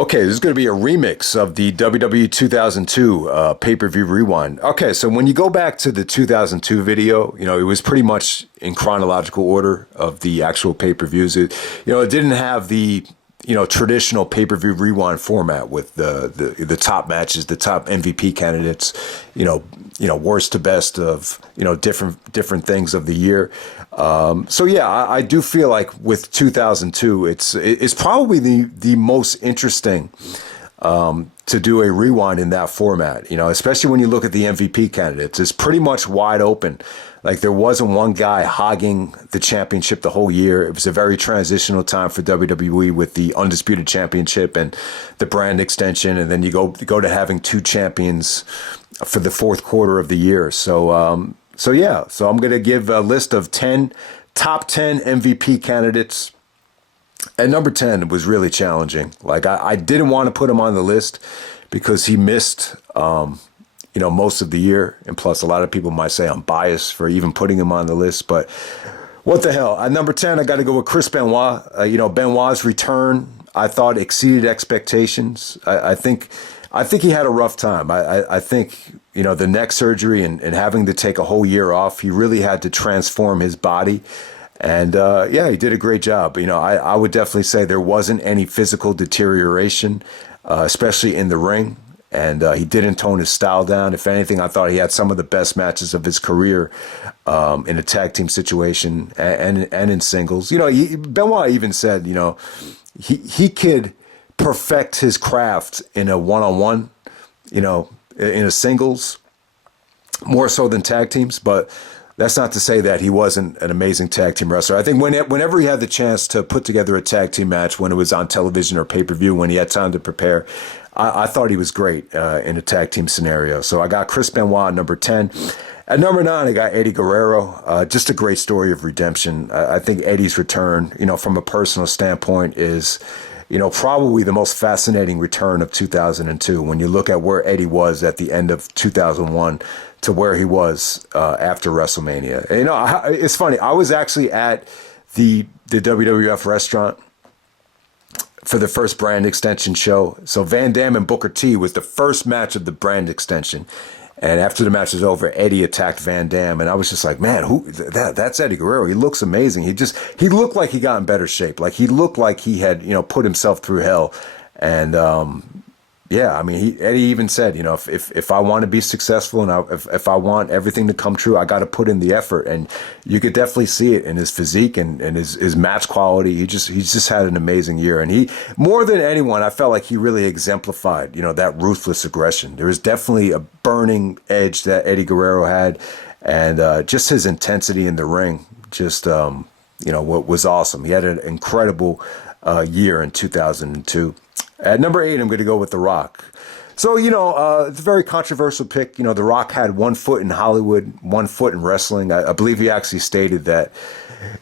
Okay, this is going to be a remix of the WWE 2002 pay-per-view rewind. Okay, so when you go back to the 2002 video, it was pretty much in chronological order of the actual pay-per-views. It didn't have the traditional pay-per-view rewind format with the top matches, the top MVP candidates, worst to best of different things of the year. So yeah, I do feel like with 2002, it's probably the most interesting to do a rewind in that format. Especially when you look at the MVP candidates, it's pretty much wide open. Like there wasn't one guy hogging the championship the whole year. It was a very transitional time for WWE with the Undisputed Championship and the brand extension, and then you go to having two champions for the fourth quarter of the year. So I'm going to give a list of top 10 MVP candidates. At number 10 was really challenging. Like I didn't want to put him on the list because he missed most of the year. And plus, a lot of people might say I'm biased for even putting him on the list. But what the hell? At number 10, I got to go with Chris Benoit. Benoit's return, I thought, exceeded expectations. I think he had a rough time. I think, the neck surgery and having to take a whole year off, he really had to transform his body. And he did a great job. I would definitely say there wasn't any physical deterioration, especially in the ring. And he didn't tone his style down. If anything, I thought he had some of the best matches of his career in a tag team situation and in singles. Benoit even said, he could perfect his craft in a one-on-one, in a singles, more so than tag teams. But that's not to say that he wasn't an amazing tag team wrestler. I think whenever he had the chance to put together a tag team match, when it was on television or pay-per-view, when he had time to prepare, I thought he was great in a tag team scenario. So I got Chris Benoit at number 10. At number 9, I got Eddie Guerrero. Just a great story of redemption. I think Eddie's return, from a personal standpoint, is probably the most fascinating return of 2002. When you look at where Eddie was at the end of 2001 to where he was after WrestleMania. It's funny. I was actually at the WWF restaurant for the first brand extension show. So Van Dam and Booker T was the first match of the brand extension. And after the match was over, Eddie attacked Van Dam. And I was just like, man, that's Eddie Guerrero. He looks amazing. He looked like he got in better shape. Like he looked like he had, put himself through hell. And, Eddie even said, if I want to be successful and if I want everything to come true, I got to put in the effort. And you could definitely see it in his physique and his match quality. He's just had an amazing year. And he, more than anyone, I felt like he really exemplified, that ruthless aggression. There was definitely a burning edge that Eddie Guerrero had, and just his intensity in the ring, what was awesome. He had an incredible year in 2002. At number 8, I'm going to go with The Rock. So, it's a very controversial pick. The Rock had 1 foot in Hollywood, 1 foot in wrestling. I believe he actually stated that,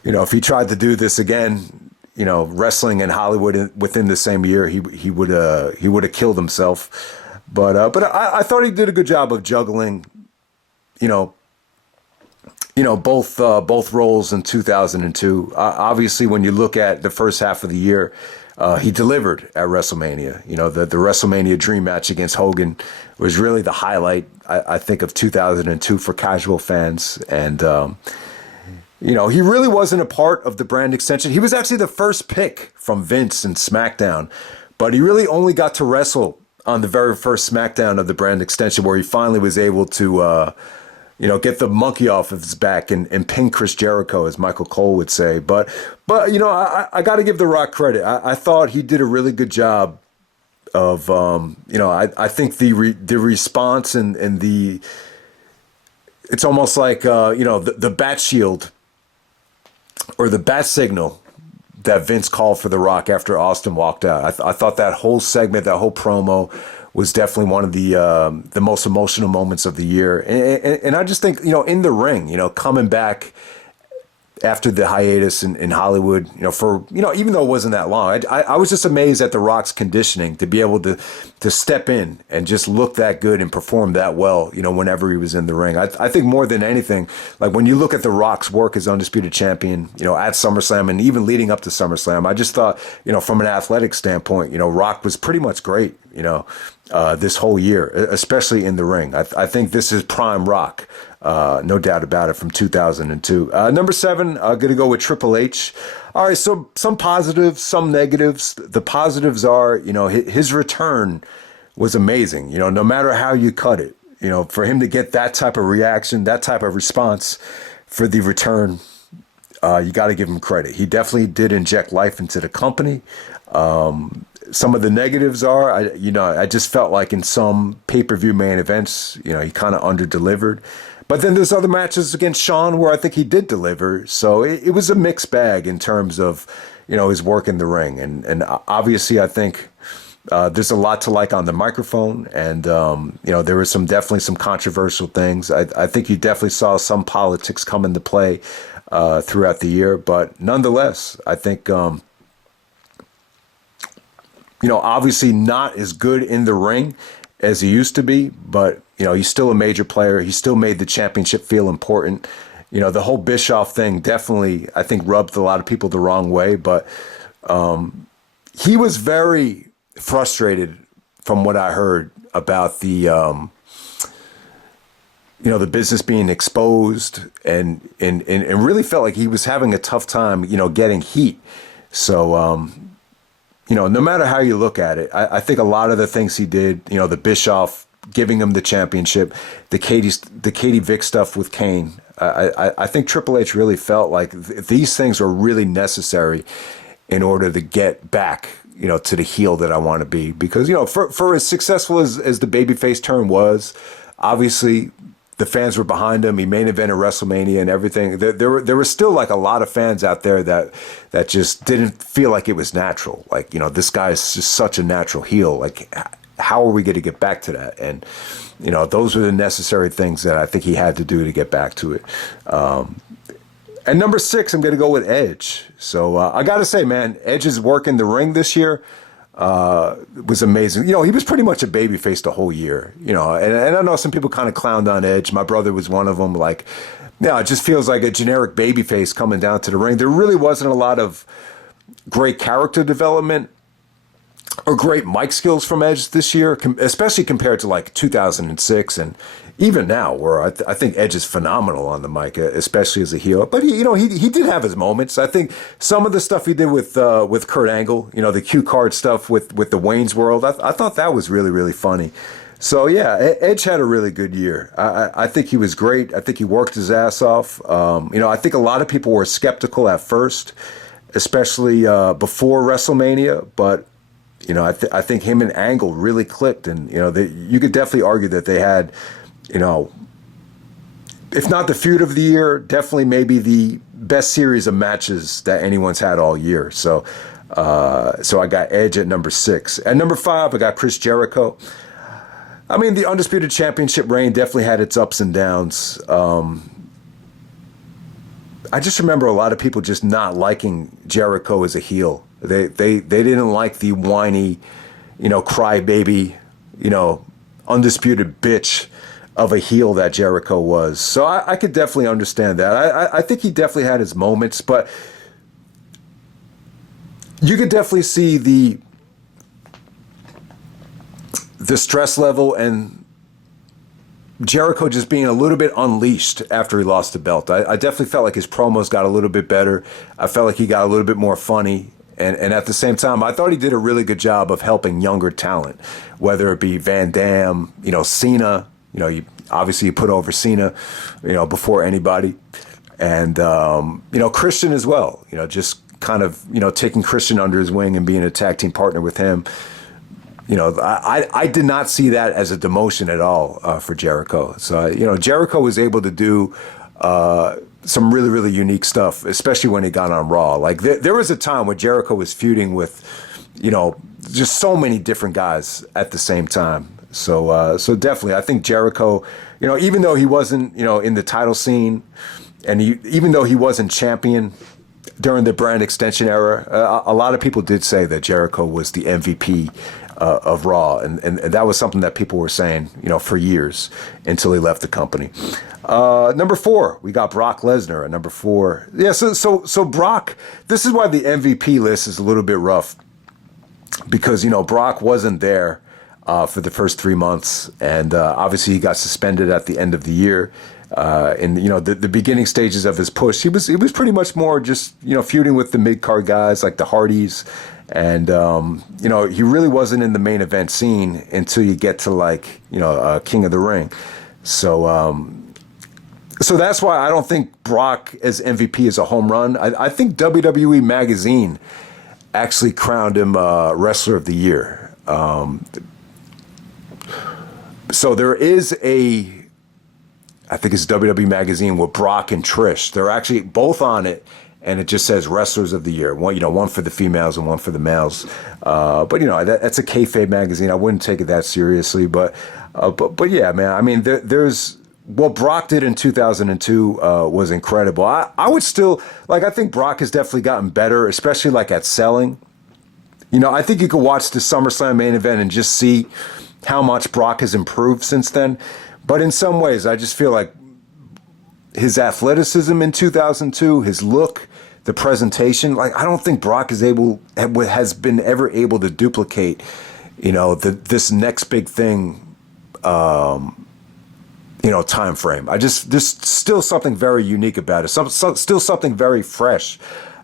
if he tried to do this again, wrestling and Hollywood within the same year, he would have killed himself. But I thought he did a good job of juggling, both roles in 2002. Obviously, when you look at the first half of the year, he delivered at WrestleMania. The WrestleMania Dream match against Hogan was really the highlight, I think, of 2002 for casual fans. And, he really wasn't a part of the brand extension. He was actually the first pick from Vince and Smackdown, but he really only got to wrestle on the very first Smackdown of the brand extension, where he finally was able to, get the monkey off of his back and pin Chris Jericho, as Michael Cole would say. But I got to give The Rock credit. I thought he did a really good job of, I think the response and the, it's almost like, the bat shield or the bat signal that Vince called for The Rock after Austin walked out. I thought that whole segment, that whole promo, was definitely one of the most emotional moments of the year. And I just think, in the ring, coming back after the hiatus in Hollywood, for, even though it wasn't that long, I was just amazed at The Rock's conditioning to be able to step in and just look that good and perform that well, whenever he was in the ring. I think more than anything, like when you look at The Rock's work as Undisputed Champion, at SummerSlam and even leading up to SummerSlam, I just thought, from an athletic standpoint, Rock was pretty much great, this whole year, especially in the ring. I think this is prime Rock. No doubt about it, from 2002. Number 7, going to go with Triple H. All right, so some positives, some negatives. The positives are, his return was amazing. No matter how you cut it, for him to get that type of reaction, that type of response for the return, you got to give him credit. He definitely did inject life into the company. Some of the negatives are, I just felt like in some pay-per-view main events, he kind of under-delivered. But then there's other matches against Shawn where I think he did deliver. So it was a mixed bag in terms of, his work in the ring. And obviously I think there's a lot to like on the microphone. And, there was definitely some controversial things. I think you definitely saw some politics come into play throughout the year. But nonetheless, I think, obviously not as good in the ring as he used to be, but, he's still a major player. He still made the championship feel important. The whole Bischoff thing definitely, I think, rubbed a lot of people the wrong way, but he was very frustrated from what I heard about the, the business being exposed and really felt like he was having a tough time, getting heat. So, no matter how you look at it, I think a lot of the things he did, the Bischoff giving him the championship, the Katie Vick stuff with Kane, I think Triple H really felt like these things were really necessary in order to get back, to the heel that I want to be. Because, for as successful as the babyface turn was, obviously the fans were behind him. He main evented WrestleMania and everything. There were still like a lot of fans out there that just didn't feel like it was natural. Like, this guy is just such a natural heel. Like, how are we going to get back to that? And, those were the necessary things that I think he had to do to get back to it. And number 6, I'm going to go with Edge. So I got to say, man, Edge's work in the ring this year was amazing. He was pretty much a babyface the whole year, and I know some people kind of clowned on Edge. My brother was one of them. Like, it just feels like a generic babyface coming down to the ring. There really wasn't a lot of great character development or great mic skills from Edge this year, especially compared to like 2006 and even now, where I think Edge is phenomenal on the mic, especially as a heel. But he did have his moments. I think some of the stuff he did with Kurt Angle, the cue card stuff with the Wayne's World, I thought that was really, really funny. So yeah, Edge had a really good year. I think he was great. I think he worked his ass off. I think a lot of people were skeptical at first, especially before WrestleMania, but I think him and Angle really clicked, and you could definitely argue that they had, if not the feud of the year, definitely maybe the best series of matches that anyone's had all year. So I got Edge at number 6. At number 5, I got Chris Jericho. I mean, the Undisputed Championship reign definitely had its ups and downs. I just remember a lot of people just not liking Jericho as a heel. They didn't like the whiny, crybaby, undisputed bitch of a heel that Jericho was. So I could definitely understand that. I think he definitely had his moments, but you could definitely see the stress level and Jericho just being a little bit unleashed after he lost the belt. I definitely felt like his promos got a little bit better. I felt like he got a little bit more funny. And at the same time, I thought he did a really good job of helping younger talent, whether it be Van Damme, Cena. Obviously you put over Cena, before anybody. And, Christian as well, just kind of, taking Christian under his wing and being a tag team partner with him. I did not see that as a demotion at all for Jericho. So, Jericho was able to do some really, really unique stuff, especially when he got on Raw. Like there was a time when Jericho was feuding with, just so many different guys at the same time. So definitely, I think Jericho, even though he wasn't, in the title scene, and even though he wasn't champion during the brand extension era, a lot of people did say that Jericho was the MVP of Raw, and that was something that people were saying, for years until he left the company. Number 4, we got Brock Lesnar at number 4. Yeah, so Brock. This is why the MVP list is a little bit rough, because Brock wasn't there for the first 3 months, and obviously he got suspended at the end of the year. In the beginning stages of his push, he was pretty much more just feuding with the mid card guys like the Hardys, and he really wasn't in the main event scene until you get to King of the Ring. So that's why I don't think Brock as MVP is a home run. I think WWE Magazine actually crowned him Wrestler of the Year. So there is I think it's WWE Magazine with Brock and Trish. They're actually both on it, and it just says Wrestlers of the Year. One for the females and one for the males. But that's a kayfabe magazine. I wouldn't take it that seriously. But yeah, man. I mean, there's what Brock did in 2002 was incredible. I would still I think Brock has definitely gotten better, especially at selling. I think you could watch the SummerSlam main event and just see how much Brock has improved since then. But in some ways, I just feel like his athleticism in 2002, his look, the presentation, I don't think Brock has been ever able to duplicate, this next big thing, time frame. There's still something very unique about it. Still something very fresh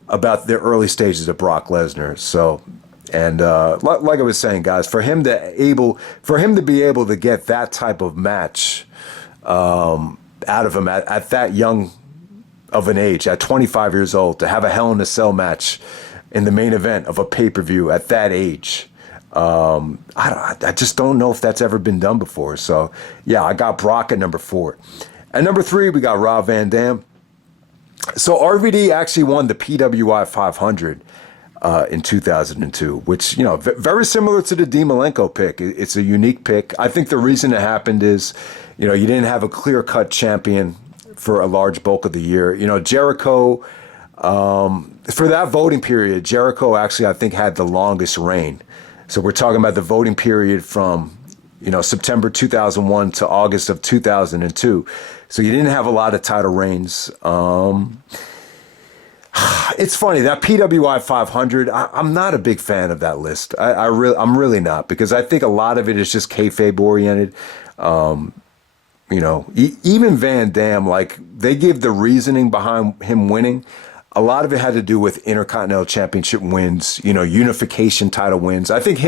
about the early stages of Brock Lesnar. So. And like I was saying, guys, for him to be able to get that type of match out of him at that young of an age, at 25 years old, to have a Hell in a Cell match in the main event of a pay-per-view at that age, I just don't know if that's ever been done before. So, yeah, I got Brock at number 4. At number 3, we got Rob Van Dam. So RVD actually won the PWI 500. In 2002, which, very similar to the Dean Malenko pick. It's a unique pick. I think the reason it happened is, you didn't have a clear-cut champion for a large bulk of the year. Jericho, for that voting period, Jericho actually, I think, had the longest reign. So we're talking about the voting period from, September 2001 to August of 2002. So you didn't have a lot of title reigns. It's funny, that PWI 500, I'm not a big fan of that list. I'm really not, because I think a lot of it is just kayfabe oriented. Even Van Dam, they give the reasoning behind him winning. A lot of it had to do with Intercontinental Championship wins, unification title wins. I think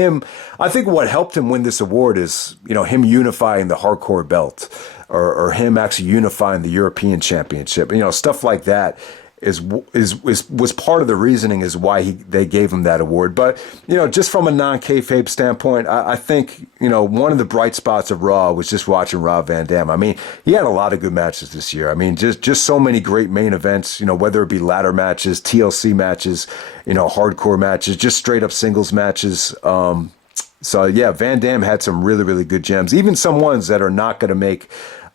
what helped him win this award is, him unifying the hardcore belt, or him actually unifying the European Championship, stuff like that. Was part of the reasoning is why they gave him that award. But just from a non-kayfabe standpoint, I think one of the bright spots of Raw was just watching Rob Van Dam. I mean, he had a lot of good matches this year. I mean, just so many great main events. Whether it be ladder matches, TLC matches, hardcore matches, just straight up singles matches. So yeah, Van Dam had some really, really good gems. Even some ones that are not going to make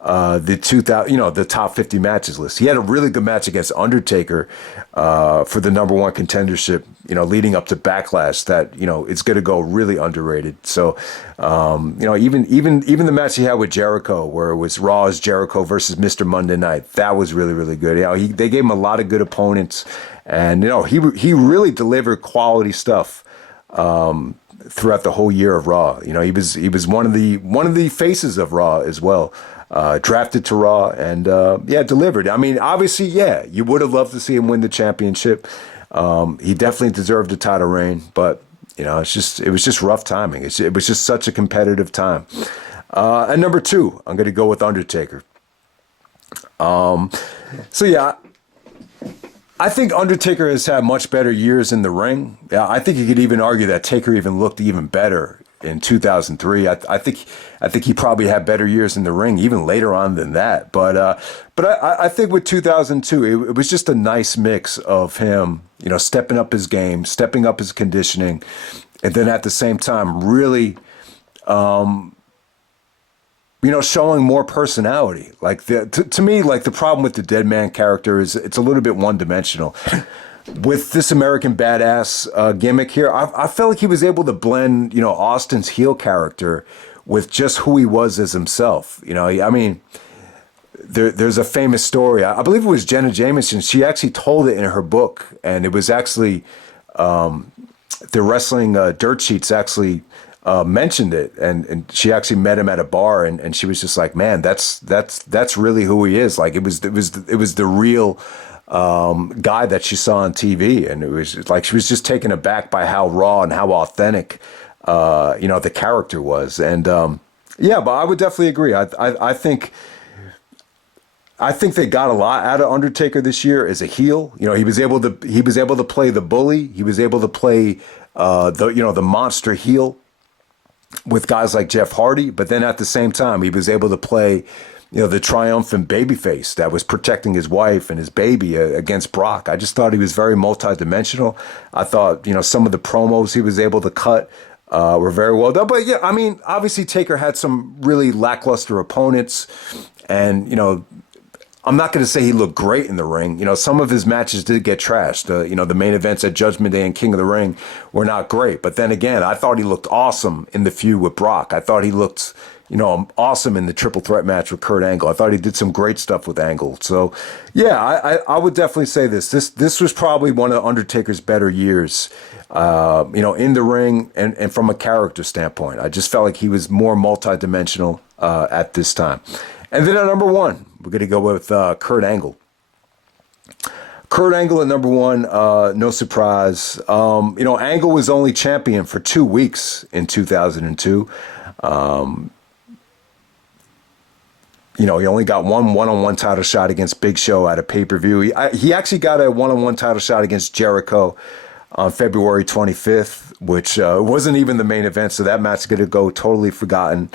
the top 50 matches list. He had a really good match against Undertaker for the number 1 contendership, leading up to Backlash that, it's going to go really underrated. So, even the match he had with Jericho, where it was Raw as Jericho versus Mr. Monday Night, that was really, really good. They gave him a lot of good opponents, and, he really delivered quality stuff throughout the whole year of Raw. He was one of the faces of Raw as well. Drafted to Raw and delivered. I mean, obviously, you would have loved to see him win the championship. He definitely deserved a title reign, but it was just rough timing. It was just such a competitive time. And number 2, I'm going to go with Undertaker. I think Undertaker has had much better years in the ring. Yeah, I think you could even argue that Taker even looked even better in 2003. I think he probably had better years in the ring even later on than that. But I think with 2002, it was just a nice mix of him, stepping up his game, stepping up his conditioning, and then at the same time really showing more personality. Like to me, like the problem with the Dead Man character is it's a little bit one dimensional. With this American Badass gimmick here, I felt like he was able to blend, Austin's heel character with just who he was as himself. I mean, there's a famous story. I believe it was Jenna Jameson. She actually told it in her book, and it was actually the wrestling dirt sheets actually mentioned it, and she actually met him at a bar, and she was just like, man, that's really who he is. Like it was the real guy that she saw on TV, and it was like she was just taken aback by how raw and how authentic the character was. And yeah, but I would definitely agree. I think they got a lot out of Undertaker this year as a heel. He was able to play the bully. He was able to play the monster heel with guys like Jeff Hardy, but then at the same time, he was able to play, the triumphant babyface that was protecting his wife and his baby against Brock. I just thought he was very multidimensional. I thought, some of the promos he was able to cut were very well done. But yeah, I mean, obviously Taker had some really lackluster opponents, and, I'm not going to say he looked great in the ring. Some of his matches did get trashed. The main events at Judgment Day and King of the Ring were not great. But then again, I thought he looked awesome in the feud with Brock. I thought he looked, awesome in the triple threat match with Kurt Angle. I thought he did some great stuff with Angle. So, yeah, I would definitely say this. This was probably one of Undertaker's better years, in the ring and from a character standpoint. I just felt like he was more multidimensional at this time. And then at number one, we're going to go with Kurt Angle. Kurt Angle at number one, no surprise. Angle was only champion for 2 weeks in 2002. He only got one-on-one title shot against Big Show at a pay-per-view. He actually got a one-on-one title shot against Jericho on February 25th, which wasn't even the main event, so that match is going to go totally forgotten.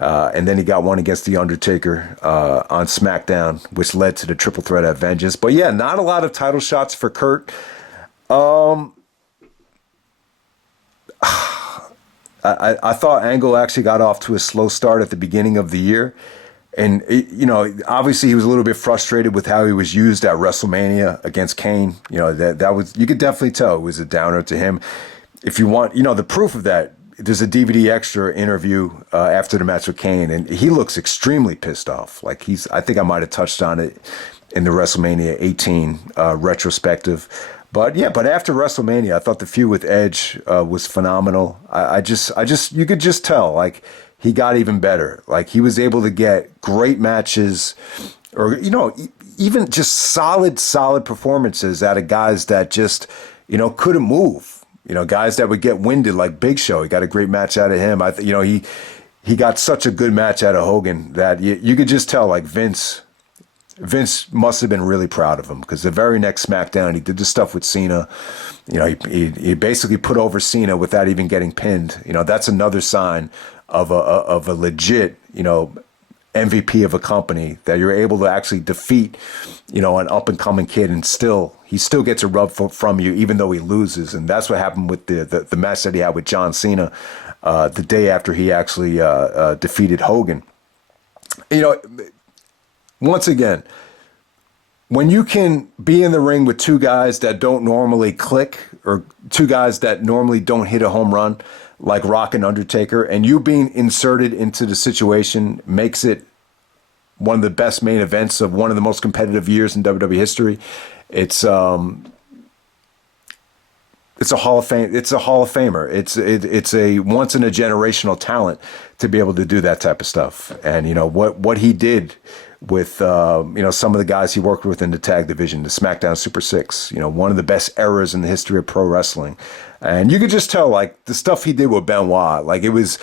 And then he got one against The Undertaker on Smackdown, which led to the triple threat at Vengeance. But yeah, not a lot of title shots for Kurt. I thought Angle actually got off to a slow start at the beginning of the year. And, obviously he was a little bit frustrated with how he was used at WrestleMania against Kane. That was, you could definitely tell it was a downer to him. If you want, the proof of that, there's a DVD extra interview after the match with Kane, and he looks extremely pissed off. Like I think I might have touched on it in the WrestleMania 18 retrospective. But after WrestleMania, I thought the feud with Edge was phenomenal. I just, you could just tell, like, he got even better. Like, he was able to get great matches, or, even just solid performances out of guys that just, couldn't move. Guys that would get winded like Big Show. He got a great match out of him. He got such a good match out of Hogan that you could just tell, like, Vince must have been really proud of him, because the very next SmackDown, he did the stuff with Cena. He basically put over Cena without even getting pinned. That's another sign of a legit, MVP of a company, that you're able to actually defeat, an up and coming kid, and he still gets a rub from you, even though he loses. And that's what happened with the match that he had with John Cena the day after he actually defeated Hogan. Once again, when you can be in the ring with two guys that don't normally click, or two guys that normally don't hit a home run, like Rock and Undertaker, and you being inserted into the situation makes it one of the best main events of one of the most competitive years in WWE history. It's a Hall of Fame. It's a Hall of Famer. It's a once in a generational talent to be able to do that type of stuff. And what he did with some of the guys he worked with in the tag division, the SmackDown Super Six. One of the best eras in the history of pro wrestling. And you could just tell, like, the stuff he did with Benoit, like, it was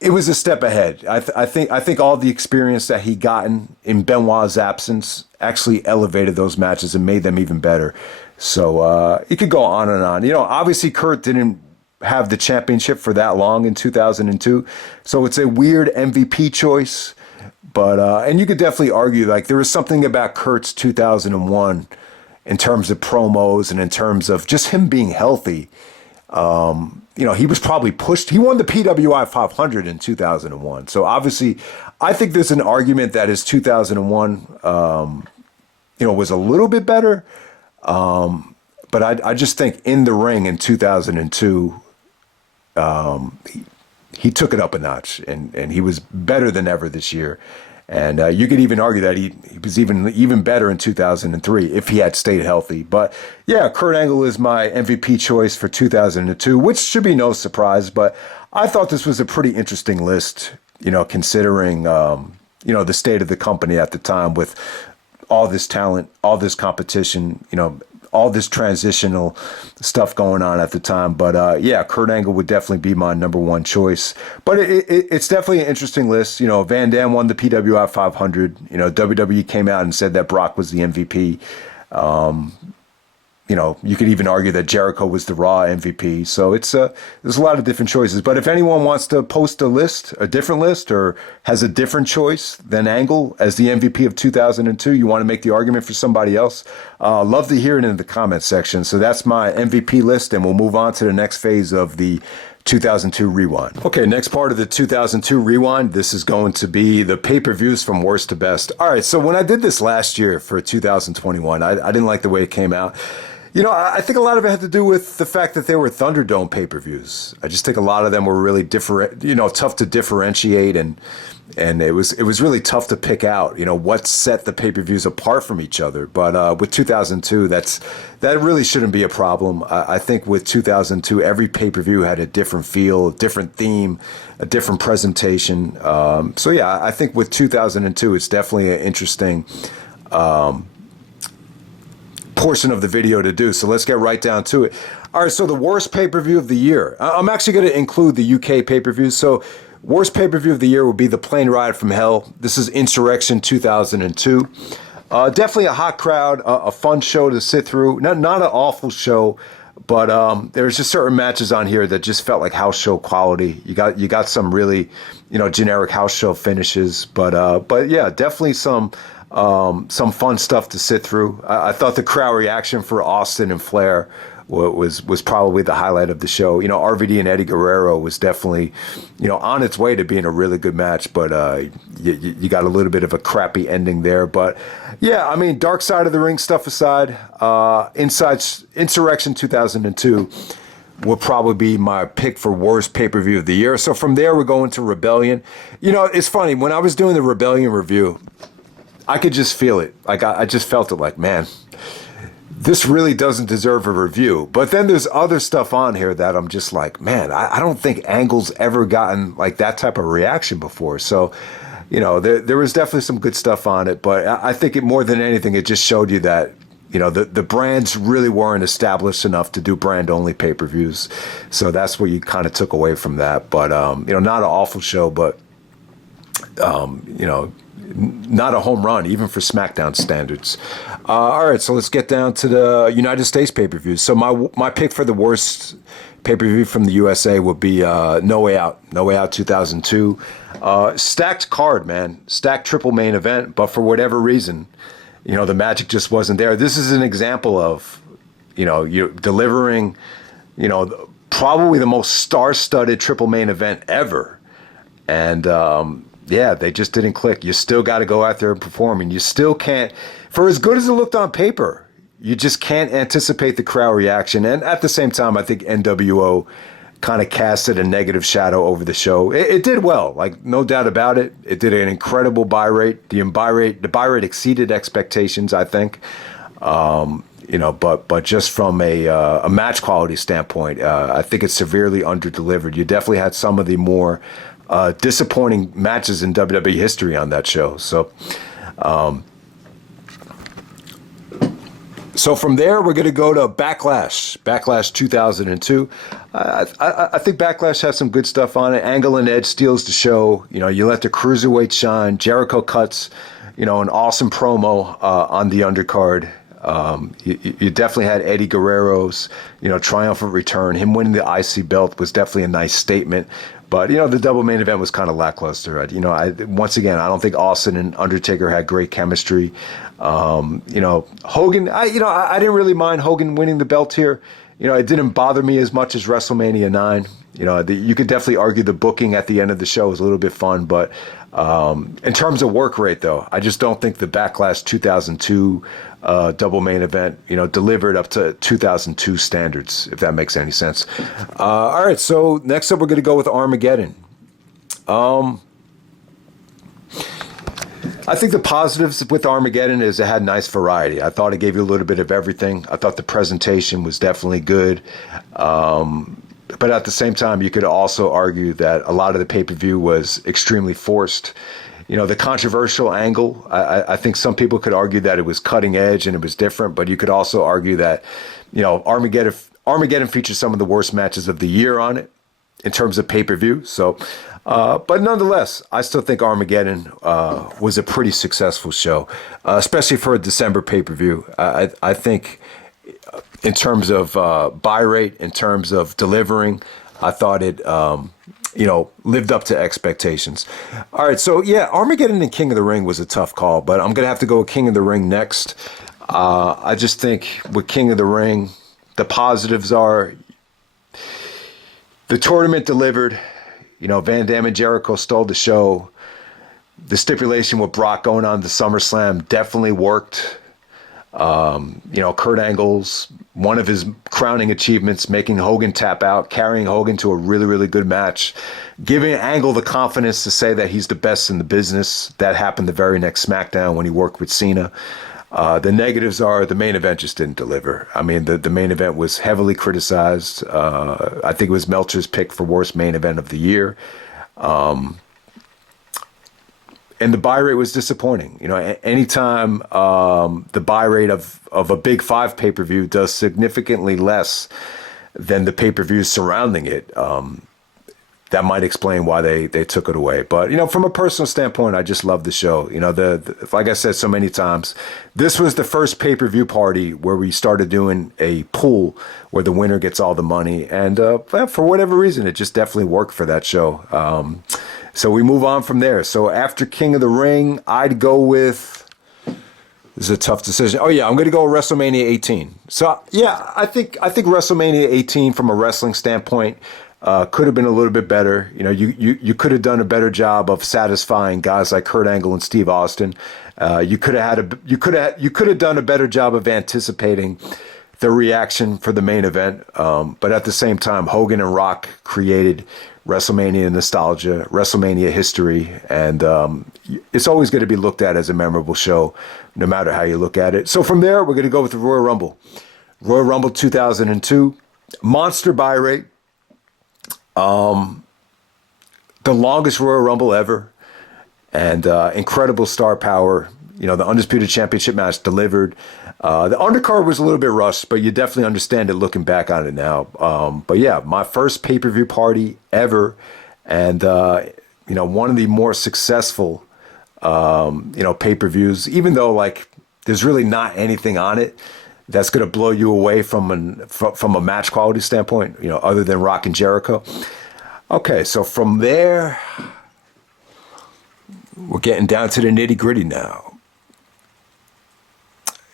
a step ahead. I think all the experience that he gotten in Benoit's absence actually elevated those matches and made them even better. So it could go on and on. Obviously Kurt didn't have the championship for that long in 2002, so it's a weird MVP choice. But and you could definitely argue, like, there was something about Kurt's 2001 in terms of promos and in terms of just him being healthy. he was probably pushed. He won the PWI 500 in 2001. So obviously, I think there's an argument that his 2001, was a little bit better. But I just think in the ring in 2002, he took it up a notch, and he was better than ever this year. And you could even argue that he was even better in 2003 if he had stayed healthy. But yeah, Kurt Angle is my MVP choice for 2002, which should be no surprise. But I thought this was a pretty interesting list, considering, the state of the company at the time with all this talent, all this competition, all this transitional stuff going on at the time. But yeah, Kurt Angle would definitely be my number one choice. But it's definitely an interesting list. Van Dam won the PWI 500. WWE came out and said that Brock was the MVP. You could even argue that Jericho was the Raw MVP. So there's a lot of different choices. But if anyone wants to post a different list, or has a different choice than Angle as the MVP of 2002, you want to make the argument for somebody else, love to hear it in the comments section. So that's my MVP list, and we'll move on to the next phase of the 2002 Rewind. Okay, next part of the 2002 Rewind, this is going to be the pay-per-views from worst to best. All right, so when I did this last year for 2021, I didn't like the way it came out. I think a lot of it had to do with the fact that they were Thunderdome pay-per-views. I just think a lot of them were really tough to differentiate, and it was really tough to pick out, what set the pay-per-views apart from each other. But with 2002, that really shouldn't be a problem. I think with 2002, every pay-per-view had a different feel, a different theme, a different presentation. So yeah, I think with 2002, it's definitely an interesting portion of the video to do. So let's get right down to it. All right, so the worst pay-per-view of the year. I'm actually going to include the UK pay-per-views. So worst pay-per-view of the year would be the Plane Ride from Hell. This is Insurrection 2002. Definitely a hot crowd, a fun show to sit through. Not an awful show, but there's just certain matches on here that just felt like house show quality. You got some really, generic house show finishes, but yeah, definitely some fun stuff to sit through. I thought the crowd reaction for Austin and Flair was probably the highlight of the show. RVD and Eddie Guerrero was definitely, on its way to being a really good match, but you got a little bit of a crappy ending there. But yeah, I mean, Dark Side of the Ring stuff aside, Insurrection 2002 will probably be my pick for worst pay-per-view of the year. So from there, we're going to Rebellion. It's funny, when I was doing the Rebellion review, I could just feel it. Like I just felt it like, man, this really doesn't deserve a review. But then there's other stuff on here that I'm just like, man, I don't think Angle's ever gotten like that type of reaction before. So, there was definitely some good stuff on it. But I think it more than anything, it just showed you that, the brands really weren't established enough to do brand-only pay-per-views. So that's what you kind of took away from that. But, not an awful show, but, not a home run, even for Smackdown standards. All right, so let's get down to the United States pay-per-views. So my pick for the worst pay-per-view from the USA would be No Way Out. No Way Out 2002. Stacked card, man. Stacked triple main event, but for whatever reason, the magic just wasn't there. This is an example of, you delivering, probably the most star-studded triple main event ever. And yeah, they just didn't click. You still got to go out there and perform, and you still can't, for as good as it looked on paper, you just can't anticipate the crowd reaction. And at the same time, I think NWO kind of casted a negative shadow over the show. It did well, like no doubt about it. It did an incredible buy rate. The buy rate exceeded expectations, I think. But just from a match quality standpoint, I think it's severely underdelivered. You definitely had some of the more disappointing matches in WWE history on that show. So from there, we're going to go to Backlash 2002. I think Backlash has some good stuff on it. Angle and Edge steals the show. You let the cruiserweight shine. Jericho cuts, an awesome promo on the undercard. You definitely had Eddie Guerrero's, triumphant return. Him winning the IC belt was definitely a nice statement. But, the double main event was kind of lackluster. Once again, I don't think Austin and Undertaker had great chemistry. Hogan, I didn't really mind Hogan winning the belt here. it didn't bother me as much as WrestleMania 9. You could definitely argue the booking at the end of the show was a little bit fun, but in terms of work rate, though, I just don't think the Backlash 2002 double main event, delivered up to 2002 standards, if that makes any sense. All right, so next up, we're going to go with Armageddon. I think the positives with Armageddon is it had nice variety. I thought it gave you a little bit of everything. I thought the presentation was definitely good. But at the same time, you could also argue that a lot of the pay-per-view was extremely forced. The controversial angle, I think some people could argue that it was cutting edge and it was different, but you could also argue that, Armageddon features some of the worst matches of the year on it in terms of pay-per-view. So, but nonetheless, I still think Armageddon was a pretty successful show, especially for a December pay-per-view. I think in terms of buy rate, in terms of delivering, I thought it, lived up to expectations. All right, so yeah, Armageddon and King of the Ring was a tough call, but I'm going to have to go with King of the Ring next. I just think with King of the Ring, the positives are the tournament delivered. Van Dam and Jericho stole the show. The stipulation with Brock going on to SummerSlam definitely worked. Kurt Angle's one of his crowning achievements, making Hogan tap out, carrying Hogan to a really, really good match, giving Angle the confidence to say that he's the best in the business. That happened the very next SmackDown when he worked with Cena. The negatives are the main event just didn't deliver. I mean, the main event was heavily criticized. I think it was Meltzer's pick for worst main event of the year. And the buy rate was disappointing. Anytime the buy rate of a Big Five pay-per-view does significantly less than the pay-per-views surrounding it, that might explain why they took it away. But, from a personal standpoint, I just love the show. Like I said so many times, this was the first pay-per-view party where we started doing a pool where the winner gets all the money. And for whatever reason, it just definitely worked for that show. So we move on from there. So after King of the Ring, I'd go with... This is a tough decision. Oh, yeah, I'm going to go with WrestleMania 18. So, yeah, I think WrestleMania 18, from a wrestling standpoint, could have been a little bit better. You could have done a better job of satisfying guys like Kurt Angle and Steve Austin. You could have done a better job of anticipating the reaction for the main event. But at the same time, Hogan and Rock created WrestleMania nostalgia, WrestleMania history, and it's always going to be looked at as a memorable show, no matter how you look at it. So from there, we're going to go with the Royal Rumble. Royal Rumble 2002, monster buy rate, the longest Royal Rumble ever, and incredible star power. The Undisputed Championship match delivered. The undercard was a little bit rushed, but you definitely understand it looking back on it now. But yeah, my first pay-per-view party ever, and one of the more successful pay-per-views. Even though there's really not anything on it that's going to blow you away from a match quality standpoint, other than Rock and Jericho. Okay, so from there, we're getting down to the nitty-gritty now.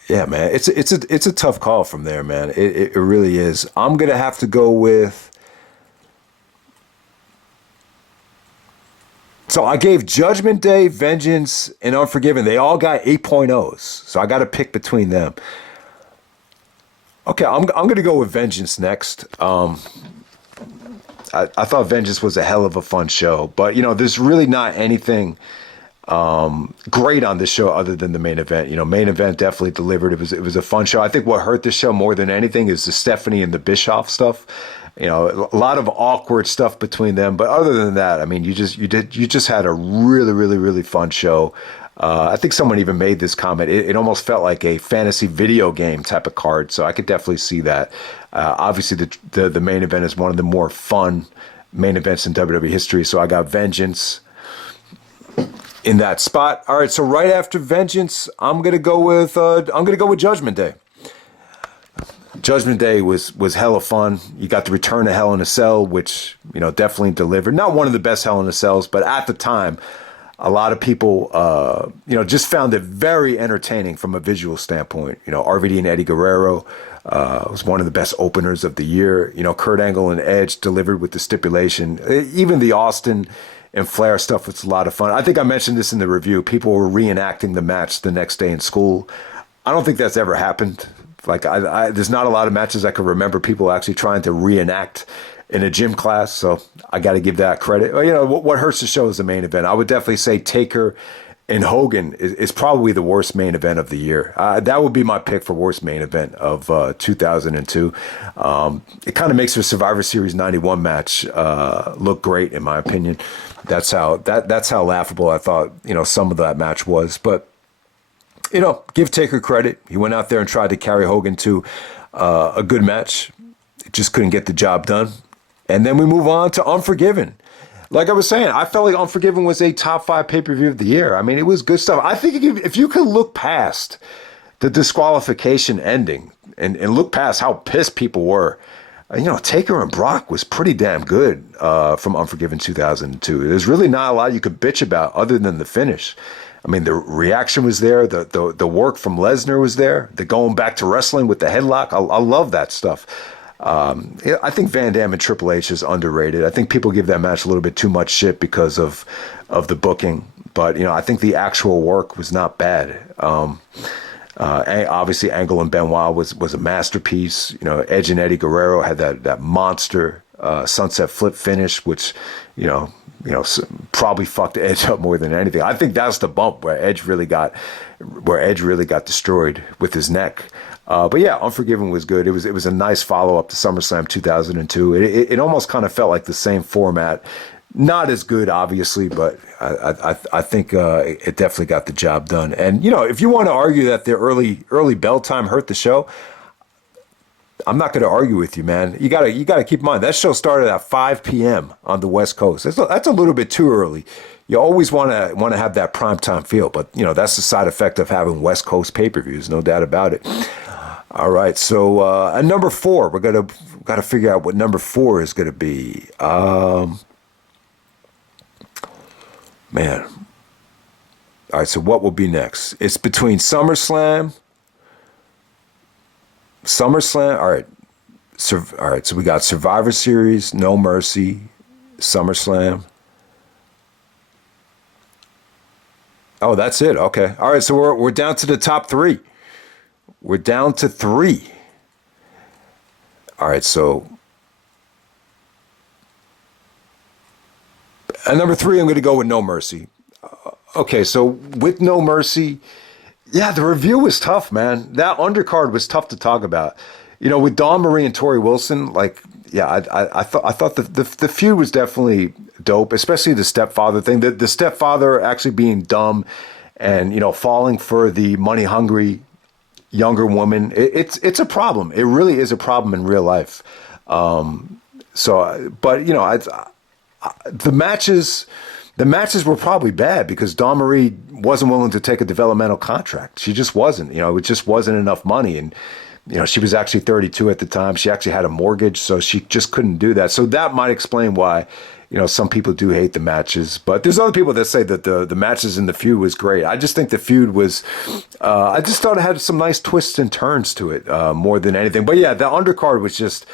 Yeah, man, it's a tough call from there, man. It really is. I'm gonna have to go with. So I gave Judgment Day, Vengeance, and Unforgiven. They all got 8.0s. So I got to pick between them. Okay, I'm gonna go with Vengeance next. I thought Vengeance was a hell of a fun show, but there's really not anything great on this show other than the main event. Main event definitely delivered. It was a fun show. I think what hurt this show more than anything is the Stephanie and the Bischoff stuff. A lot of awkward stuff between them, but other than that, I mean, you just had a really, really, really fun show. I think someone even made this comment. It almost felt like a fantasy video game type of card, so I could definitely see that. Obviously, the main event is one of the more fun main events in WWE history, so I got Vengeance in that spot. All right, so right after Vengeance, I'm gonna go with Judgment Day. Judgment Day was hella fun. You got the return of Hell in a Cell, which definitely delivered. Not one of the best Hell in a Cells, but at the time, a lot of people just found it very entertaining from a visual standpoint. RVD and Eddie Guerrero, It was one of the best openers of the year. You know, Kurt Angle and Edge delivered with the stipulation. Even the Austin and Flair stuff was a lot of fun. I think I mentioned this in the review. People were reenacting the match the next day in school. I don't think that's ever happened. Like, there's not a lot of matches I can remember people actually trying to reenact in a gym class, so I got to give that credit. You know, what hurts the show is the main event. I would definitely say Taker and Hogan is probably the worst main event of the year. That would be my pick for worst main event of 2002. It kind of makes the Survivor Series 91 match look great, in my opinion. That's how laughable I thought, you know, some of that match was. But, you know, give Taker credit. He went out there and tried to carry Hogan to a good match. Just couldn't get the job done. And then we move on to Unforgiven. Like I was saying, I felt like Unforgiven was a top 5 pay-per-view of the year. I mean, it was good stuff. I think if you could look past the disqualification ending and look past how pissed people were, you know, Taker and Brock was pretty damn good from Unforgiven 2002. There's really not a lot you could bitch about other than the finish. I mean, the reaction was there. The work from Lesnar was there. The going back to wrestling with the headlock. I love that stuff. I think Van Damme and Triple H is underrated. I think people give that match a little bit too much shit because of the booking. But, you know, I think the actual work was not bad. Obviously, Angle and Benoit was a masterpiece. You know, Edge and Eddie Guerrero had that monster sunset flip finish, which, you know, probably fucked Edge up more than anything. I think that's the bump where Edge really got destroyed with his neck. But yeah, Unforgiven was good. It was a nice follow up to SummerSlam 2002. It almost kind of felt like the same format. Not as good, obviously, but I think it definitely got the job done. And you know, if you want to argue that the early bell time hurt the show, I'm not going to argue with you, man. You gotta keep in mind that show started at 5 p.m. on the West Coast. That's a little bit too early. You always want to have that primetime feel, but you know that's the side effect of having West Coast pay-per-views, no doubt about it. All right, so at number 4, we're gotta figure out what number 4 is gonna be. Man. All right, so what will be next? It's between SummerSlam. All right. All right, so we got Survivor Series, No Mercy, SummerSlam. Oh, that's it. Okay. All right, so we're down to the top 3. We're down to 3. All right, so at number 3, I'm going to go with No Mercy. Okay, so with No Mercy, yeah, the review was tough, man. That undercard was tough to talk about. You know, with Dawn Marie and Tori Wilson, like, yeah, I thought the feud was definitely dope, especially the stepfather thing. The stepfather actually being dumb and, you know, falling for the money hungry younger woman. It's a problem. It really is a problem in real life. But you know, the matches were probably bad because Dawn Marie wasn't willing to take a developmental contract. She just wasn't. You know, it just wasn't enough money. And, you know, she was actually 32 at the time. She actually had a mortgage, so she just couldn't do that. So that might explain why, you know, some people do hate the matches. But there's other people that say that the matches in the feud was great. I just think the feud was, I just thought it had some nice twists and turns to it more than anything. But yeah, the undercard was just,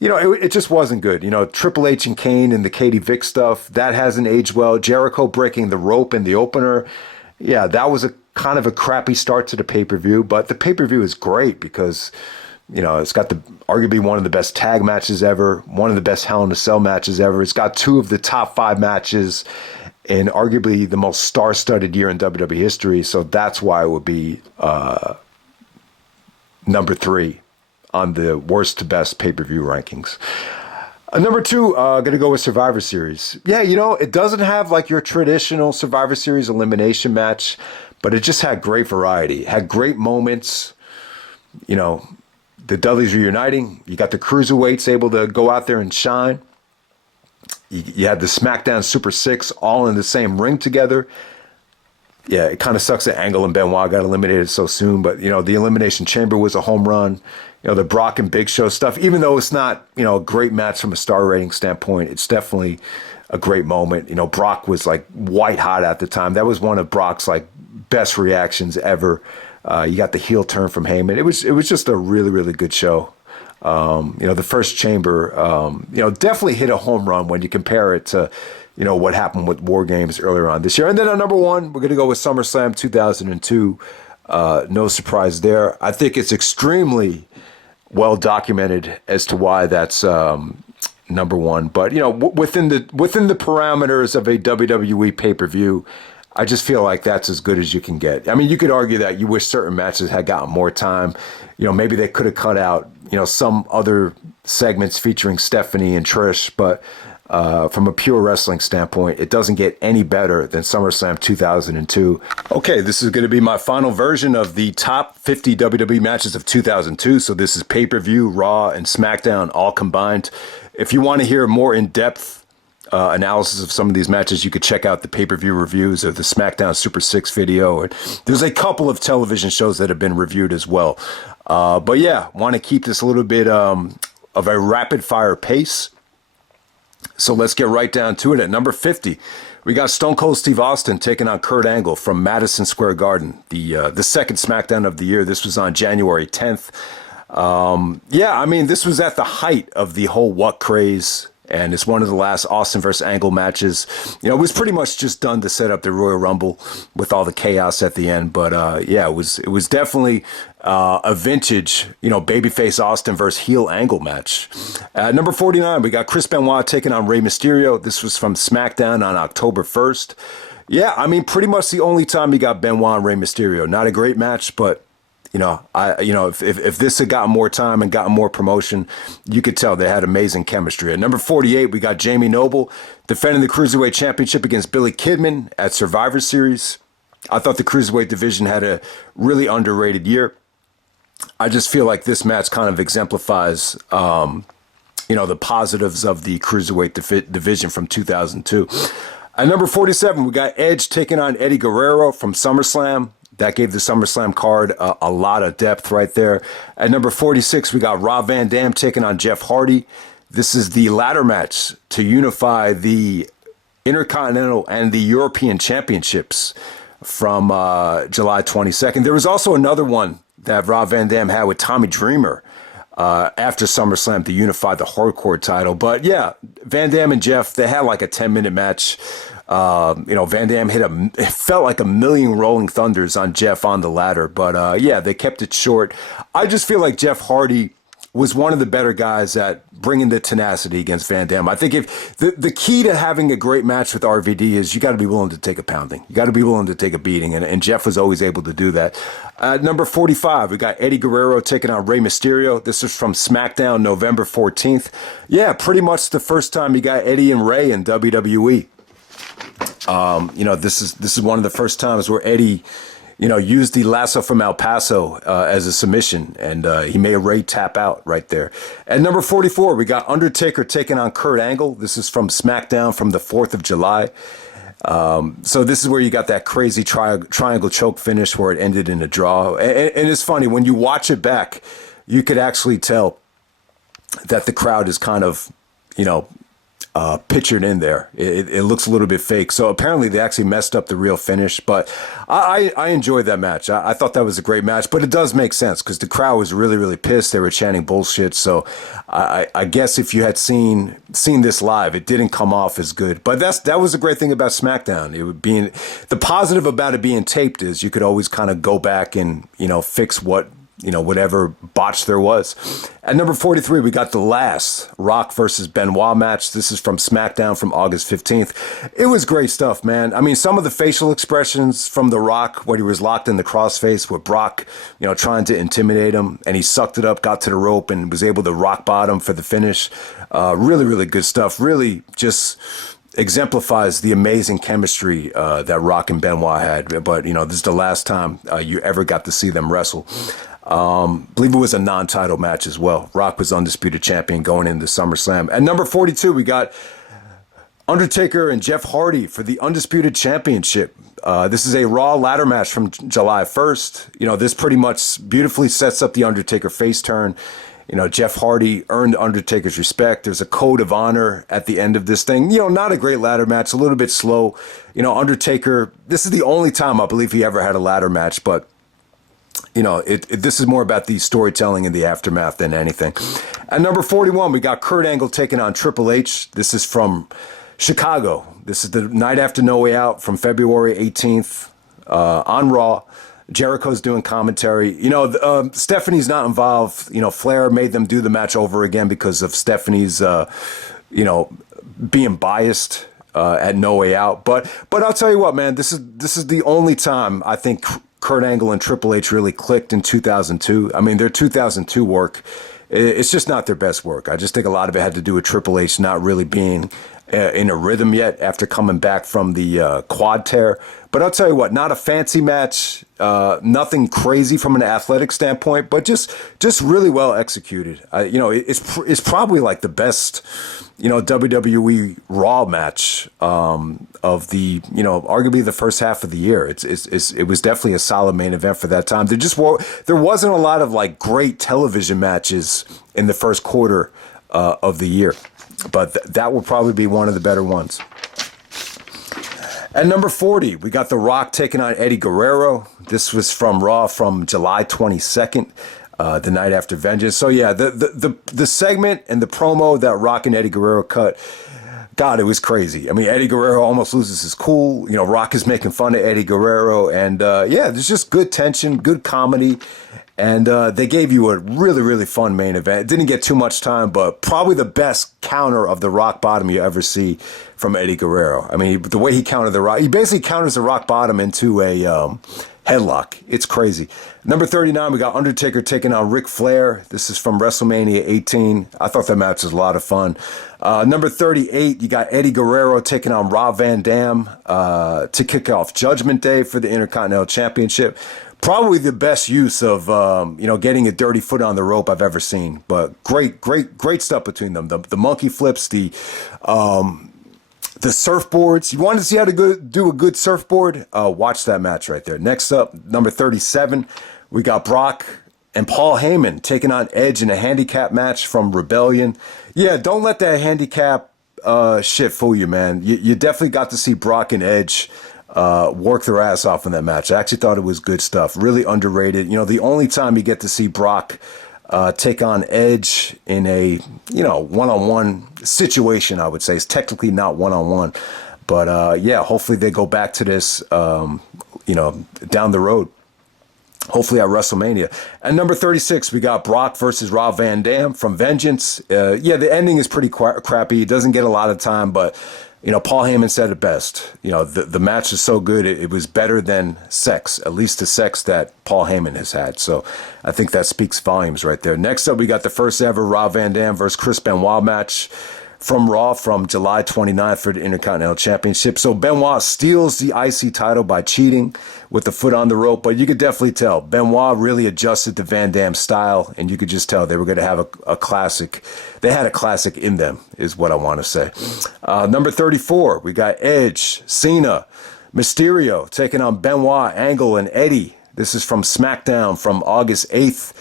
you know, it just wasn't good. You know, Triple H and Kane and the Katie Vick stuff, that hasn't aged well. Jericho breaking the rope in the opener. Yeah, that was a kind of a crappy start to the pay-per-view. But the pay-per-view is great because, you know, it's got arguably one of the best tag matches ever, one of the best Hell in a Cell matches ever. It's got 2 of the top 5 matches in arguably the most star-studded year in WWE history. So that's why it would be number 3 on the worst to best pay-per-view rankings. Number 2, going to go with Survivor Series. Yeah, you know, it doesn't have like your traditional Survivor Series elimination match, but it just had great variety. It had great moments. You know, the Dudleys reuniting. You got the Cruiserweights able to go out there and shine. You had the Smackdown Super 6 all in the same ring together. Yeah, it kind of sucks that Angle and Benoit got eliminated so soon, but, you know, the Elimination Chamber was a home run. You know, the Brock and Big Show stuff, even though it's not, you know, a great match from a star rating standpoint, it's definitely a great moment. You know, Brock was like white hot at the time. That was one of Brock's like best reactions ever You got the heel turn from Heyman. It was just a really, really good show. The first chamber, definitely hit a home run when you compare it to, what happened with War Games earlier on this year. And then on number one, we're going to go with SummerSlam 2002. No surprise there. I think it's extremely well documented as to why that's number one. But, within the parameters of a WWE pay-per-view, I just feel like that's as good as you can get. I mean, you could argue that you wish certain matches had gotten more time. Maybe they could have cut out, some other segments featuring Stephanie and Trish. But from a pure wrestling standpoint, it doesn't get any better than SummerSlam 2002. Okay, this is going to be my final version of the top 50 WWE matches of 2002. So this is pay-per-view, Raw, and Smackdown all combined. If you want to hear more in-depth analysis of some of these matches, you could check out the pay-per-view reviews of the SmackDown Super 6 video. There's a couple of television shows that have been reviewed as well. But yeah, want to keep this a little bit of a rapid-fire pace. So let's get right down to it. At number 50, we got Stone Cold Steve Austin taking on Kurt Angle from Madison Square Garden, the second SmackDown of the year. This was on January 10th. This was at the height of the whole What craze. And it's one of the last Austin versus Angle matches. It was pretty much just done to set up the Royal Rumble with all the chaos at the end. But it was definitely a vintage, babyface Austin versus heel Angle match. At number 49, we got Chris Benoit taking on Rey Mysterio. This was from SmackDown on October 1st. Yeah, pretty much the only time you got Benoit and Rey Mysterio. Not a great match, but if this had gotten more time and gotten more promotion, you could tell they had amazing chemistry. At number 48, we got Jamie Noble defending the Cruiserweight Championship against Billy Kidman at Survivor Series. I thought the Cruiserweight division had a really underrated year. I just feel like this match kind of exemplifies, the positives of the Cruiserweight division from 2002. At number 47, we got Edge taking on Eddie Guerrero from SummerSlam. That gave the SummerSlam card a lot of depth right there. At number 46, we got Rob Van Dam taking on Jeff Hardy. This is the ladder match to unify the Intercontinental and the European Championships from July 22nd. There was also another one that Rob Van Dam had with Tommy Dreamer after SummerSlam to unify the hardcore title. But yeah, Van Dam and Jeff, they had like a 10-minute match. Van Dam it felt like a million rolling thunders on Jeff on the ladder. But they kept it short. I just feel like Jeff Hardy was one of the better guys at bringing the tenacity against Van Dam. I think if the key to having a great match with RVD is you got to be willing to take a pounding. You got to be willing to take a beating. And Jeff was always able to do that. At number 45, we got Eddie Guerrero taking on Rey Mysterio. This is from SmackDown, November 14th. Yeah, pretty much the first time you got Eddie and Rey in WWE. This is one of the first times where Eddie, used the lasso from El Paso as a submission, and he made Rey tap out right there. At number 44, we got Undertaker taking on Kurt Angle. This is from SmackDown from the 4th of July. So this is where you got that crazy triangle choke finish where it ended in a draw. And it's funny, when you watch it back, you could actually tell that the crowd is kind of, pictured in there. It looks a little bit fake. So apparently they actually messed up the real finish. But I enjoyed that match. I thought that was a great match. But it does make sense because the crowd was really, really pissed. They were chanting bullshit. So I guess if you had seen this live, it didn't come off as good. But that was the great thing about SmackDown. It would be the positive about it being taped is you could always kind of go back and fix whatever botch there was. At number 43, we got the last Rock versus Benoit match. This is from SmackDown from August 15th. It was great stuff, man. Some of the facial expressions from The Rock when he was locked in the crossface with Brock, trying to intimidate him, and he sucked it up, got to the rope, and was able to rock bottom for the finish. Really, really good stuff. Really just exemplifies the amazing chemistry that Rock and Benoit had. But, this is the last time you ever got to see them wrestle. Believe it was a non-title match as well. Rock was undisputed champion going into SummerSlam. At number 42, we got Undertaker and Jeff Hardy for the Undisputed Championship. This is a Raw ladder match from July 1st. This pretty much beautifully sets up the Undertaker face turn. Jeff Hardy earned Undertaker's respect. There's a code of honor at the end of this thing. Not a great ladder match, a little bit slow. Undertaker, this is the only time I believe he ever had a ladder match, but this is more about the storytelling in the aftermath than anything. At number 41, we got Kurt Angle taking on Triple H. This is from Chicago. This is the night after No Way Out from February 18th on Raw. Jericho's doing commentary. Stephanie's not involved. Flair made them do the match over again because of Stephanie's, being biased at No Way Out. But I'll tell you what, man, this is the only time I think Kurt Angle and Triple H really clicked in 2002. I mean, their 2002 work, it's just not their best work. I just think a lot of it had to do with Triple H not really being in a rhythm yet after coming back from the quad tear. But I'll tell you what, not a fancy match, nothing crazy from an athletic standpoint, but just really well executed. It's probably like the best, WWE Raw match of the, arguably the first half of the year. It was definitely a solid main event for that time. There wasn't a lot of like great television matches in the first quarter of the year, but that will probably be one of the better ones. At number 40, we got The Rock taking on Eddie Guerrero. This was from Raw from July 22nd, the night after Vengeance. So yeah, the segment and the promo that Rock and Eddie Guerrero cut, God, it was crazy. I mean, Eddie Guerrero almost loses his cool. Rock is making fun of Eddie Guerrero. And there's just good tension, good comedy. And they gave you a really, really fun main event. It didn't get too much time, but probably the best counter of the rock bottom you ever see from Eddie Guerrero. I mean, the way he countered the rock, he basically counters the rock bottom into a headlock. It's crazy. Number 39, we got Undertaker taking on Ric Flair. This is from WrestleMania 18. I thought that match was a lot of fun. Number 38, you got Eddie Guerrero taking on Rob Van Dam to kick off Judgment Day for the Intercontinental Championship. Probably the best use of, getting a dirty foot on the rope I've ever seen. But great stuff between them. The monkey flips, the surfboards. You wanted to see how to do a good surfboard? Watch that match right there. Next up, number 37, we got Brock and Paul Heyman taking on Edge in a handicap match from Rebellion. Yeah, don't let that handicap shit fool you, man. You definitely got to see Brock and Edge work their ass off in that match. I actually thought it was good stuff. Really underrated. The only time you get to see Brock take on Edge in a, one-on-one situation, I would say. It's technically not one-on-one. But, hopefully they go back to this, down the road. Hopefully at WrestleMania. At number 36, we got Brock versus Rob Van Dam from Vengeance. The ending is pretty crappy. It doesn't get a lot of time, but Paul Heyman said it best. The match is so good, it was better than sex, at least the sex that Paul Heyman has had. So I think that speaks volumes right there. Next up, we got the first ever Rob Van Dam versus Chris Benoit match from Raw from July 29th for the Intercontinental Championship. So Benoit steals the IC title by cheating with the foot on the rope, but you could definitely tell Benoit really adjusted to Van Dam's style, and you could just tell they were going to have a classic. They had a classic in them, is what I want to say. Number 34, we got Edge, Cena, Mysterio taking on Benoit, Angle, and Eddie. This is from Smackdown from August 8th.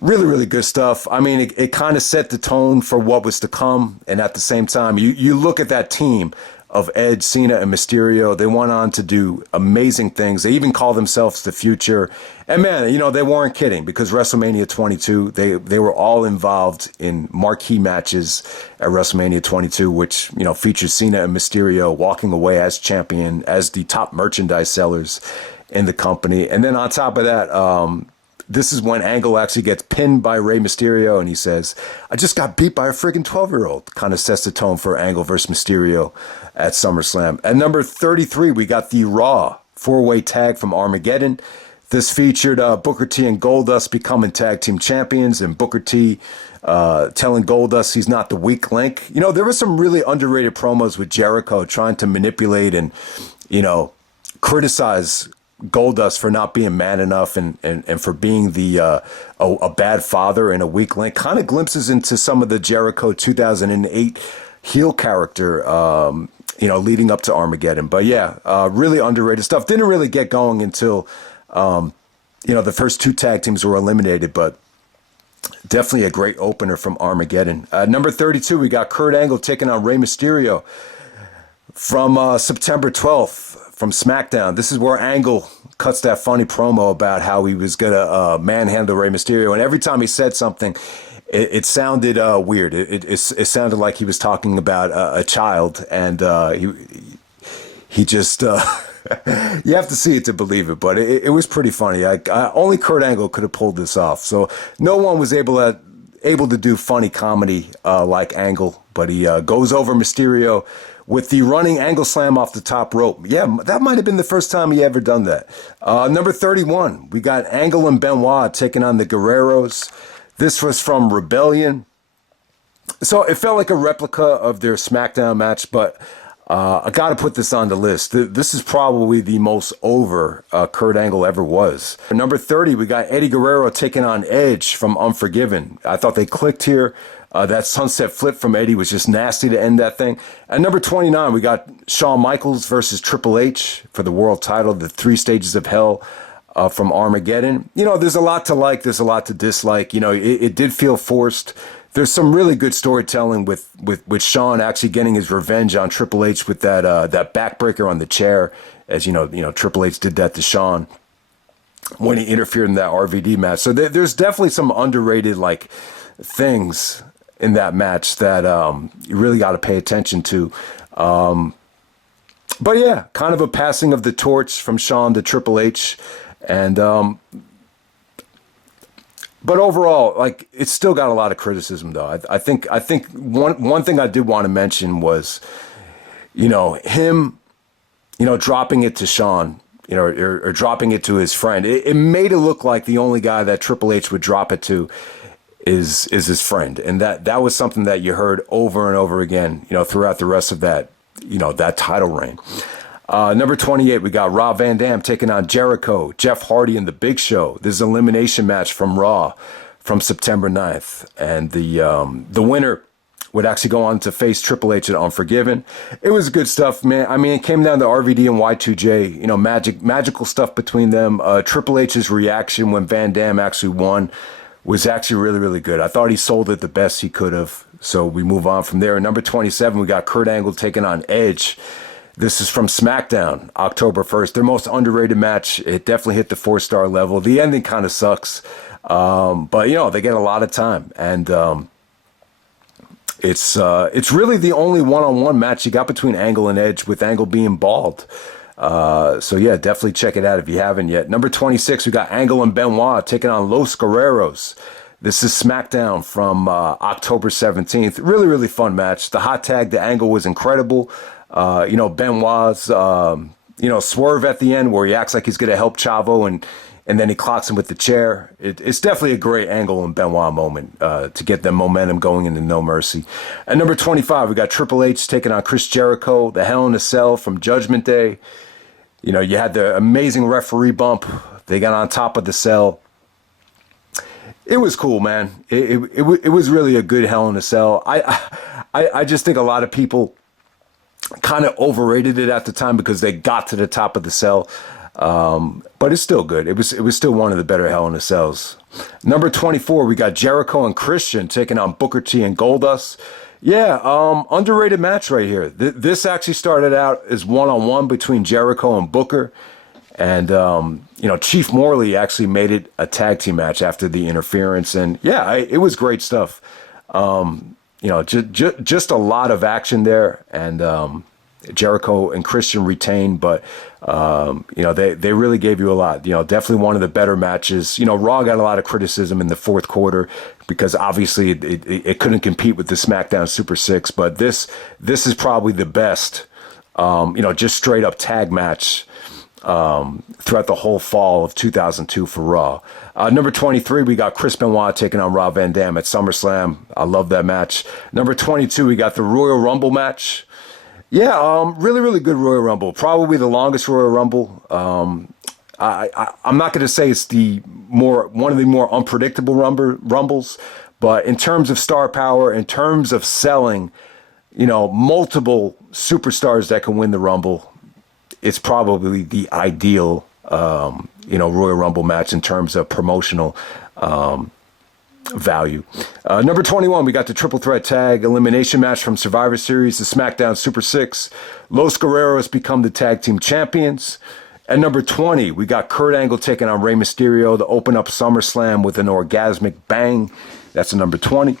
Really, really good stuff. I mean, it kind of set the tone for what was to come. And at the same time, you look at that team of Edge, Cena, and Mysterio. They went on to do amazing things. They even call themselves the future. And man, they weren't kidding, because WrestleMania 22, they were all involved in marquee matches at WrestleMania 22, which, featured Cena and Mysterio walking away as champion, as the top merchandise sellers in the company. And then on top of that, this is when Angle actually gets pinned by Rey Mysterio, and he says, "I just got beat by a freaking 12-year-old." Kind of sets the tone for Angle versus Mysterio at SummerSlam. At number 33, we got the Raw 4-way tag from Armageddon. This featured Booker T and Goldust becoming tag team champions, and Booker T telling Goldust he's not the weak link. There were some really underrated promos with Jericho trying to manipulate and, criticize Goldust for not being man enough and for being a bad father and a weak link. Kind of glimpses into some of the Jericho 2008 heel character, leading up to Armageddon. But really underrated stuff. Didn't really get going until, the first two tag teams were eliminated, but definitely a great opener from Armageddon. Number 32, we got Kurt Angle taking on Rey Mysterio from September 12th from SmackDown. This is where Angle cuts that funny promo about how he was going to manhandle Rey Mysterio. And every time he said something, it sounded weird. It sounded like he was talking about a child. And he just... you have to see it to believe it, but it was pretty funny. Only Kurt Angle could have pulled this off. So no one was able to do funny comedy like Angle, but he goes over Mysterio with the running angle slam off the top rope. Yeah, that might have been the first time he ever done that. Number 31, we got Angle and Benoit taking on the Guerreros. This was from Rebellion. So it felt like a replica of their SmackDown match, but I got to put this on the list. This is probably the most over Kurt Angle ever was. Number 30, we got Eddie Guerrero taking on Edge from Unforgiven. I thought they clicked here. That sunset flip from Eddie was just nasty to end that thing. At number 29, we got Shawn Michaels versus Triple H for the world title, the 3 stages of hell from Armageddon. You know, there's a lot to like. There's a lot to dislike. You know, it did feel forced. There's some really good storytelling with Shawn actually getting his revenge on Triple H with that backbreaker on the chair. As you know, Triple H did that to Shawn when he interfered in that RVD match. So there's definitely some underrated like things in that match that you really got to pay attention to. But yeah, kind of a passing of the torch from Shawn to Triple H. And but overall, like, it's still got a lot of criticism, though. I think one thing I did want to mention was, him, dropping it to Shawn, or dropping it to his friend. It made it look like the only guy that Triple H would drop it to is his friend, and that was something that you heard over and over again, throughout the rest of that, that title reign. Number 28, we got Rob Van Dam taking on Jericho, Jeff Hardy, and The Big Show. This is an elimination match from Raw from September 9th. And the winner would actually go on to face Triple H at Unforgiven. It was good stuff, man. I mean, it came down to RVD and Y2J, magical stuff between them. Triple H's reaction when Van Dam actually won was actually really, really good. I thought he sold it the best he could have. So we move on from there. Number 27, we got Kurt Angle taking on Edge. This is from SmackDown, October 1st. Their most underrated match. It definitely hit the 4-star level. The ending kind of sucks, but they get a lot of time, and it's really the only one-on-one match you got between Angle and Edge, with Angle being bald. So yeah, definitely check it out if you haven't yet. Number 26, we got Angle and Benoit taking on Los Guerreros. This is SmackDown from October 17th. Really, really fun match. The hot tag to Angle was incredible. Benoit's, swerve at the end where he acts like he's going to help Chavo and then he clocks him with the chair. It's definitely a great Angle and Benoit moment to get them momentum going into No Mercy. At number 25, we got Triple H taking on Chris Jericho, the Hell in a Cell from Judgment Day. You had the amazing referee bump. They got on top of the cell. It was cool, man. It was really a good Hell in a Cell. I just think a lot of people kind of overrated it at the time because they got to the top of the cell. But it's still good. It was still one of the better Hell in a Cells. Number 24, we got Jericho and Christian taking on Booker T and Goldust. Yeah, underrated match right here. This actually started out as one-on-one between Jericho and Booker. And, Chief Morley actually made it a tag team match after the interference. And yeah, it was great stuff. Just a lot of action there, and Jericho and Christian retained, but they really gave you a lot. Definitely one of the better matches. Raw got a lot of criticism in the fourth quarter because obviously it couldn't compete with the SmackDown Super 6, but this is probably the best, just straight up tag match throughout the whole fall of 2002 for Raw. Number 23, we got Chris Benoit taking on Rob Van Dam at SummerSlam. I love that match. Number 22, we got the Royal Rumble match. Yeah, really, really good Royal Rumble. Probably the longest Royal Rumble. I'm not going to say it's one of the more unpredictable rumbles, but in terms of star power, in terms of selling, multiple superstars that can win the Rumble, it's probably the ideal, Royal Rumble match in terms of promotional value. Number 21, we got the triple threat tag elimination match from Survivor Series, the SmackDown Super 6. Los Guerreros become the tag team champions. At number 20, we got Kurt Angle taking on Rey Mysterio to open up SummerSlam with an orgasmic bang. That's a number 20.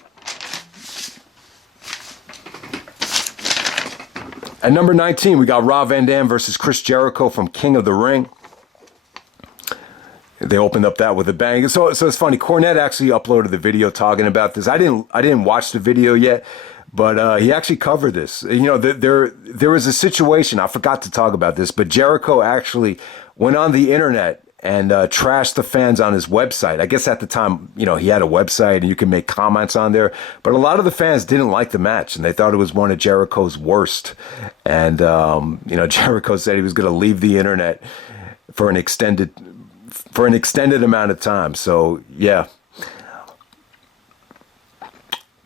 At number 19, we got Rob Van Dam versus Chris Jericho from King of the Ring. They opened up that with a bang. So it's funny. Cornette actually uploaded the video talking about this. I didn't watch the video yet, but he actually covered this. You know, there was a situation. I forgot to talk about this, but Jericho actually went on the internet and trashed the fans on his website. I guess at the time, you know, he had a website and you can make comments on there. But a lot of the fans didn't like the match and they thought it was one of Jericho's worst. And you know, Jericho said he was going to leave the internet for an extended amount of time. So yeah,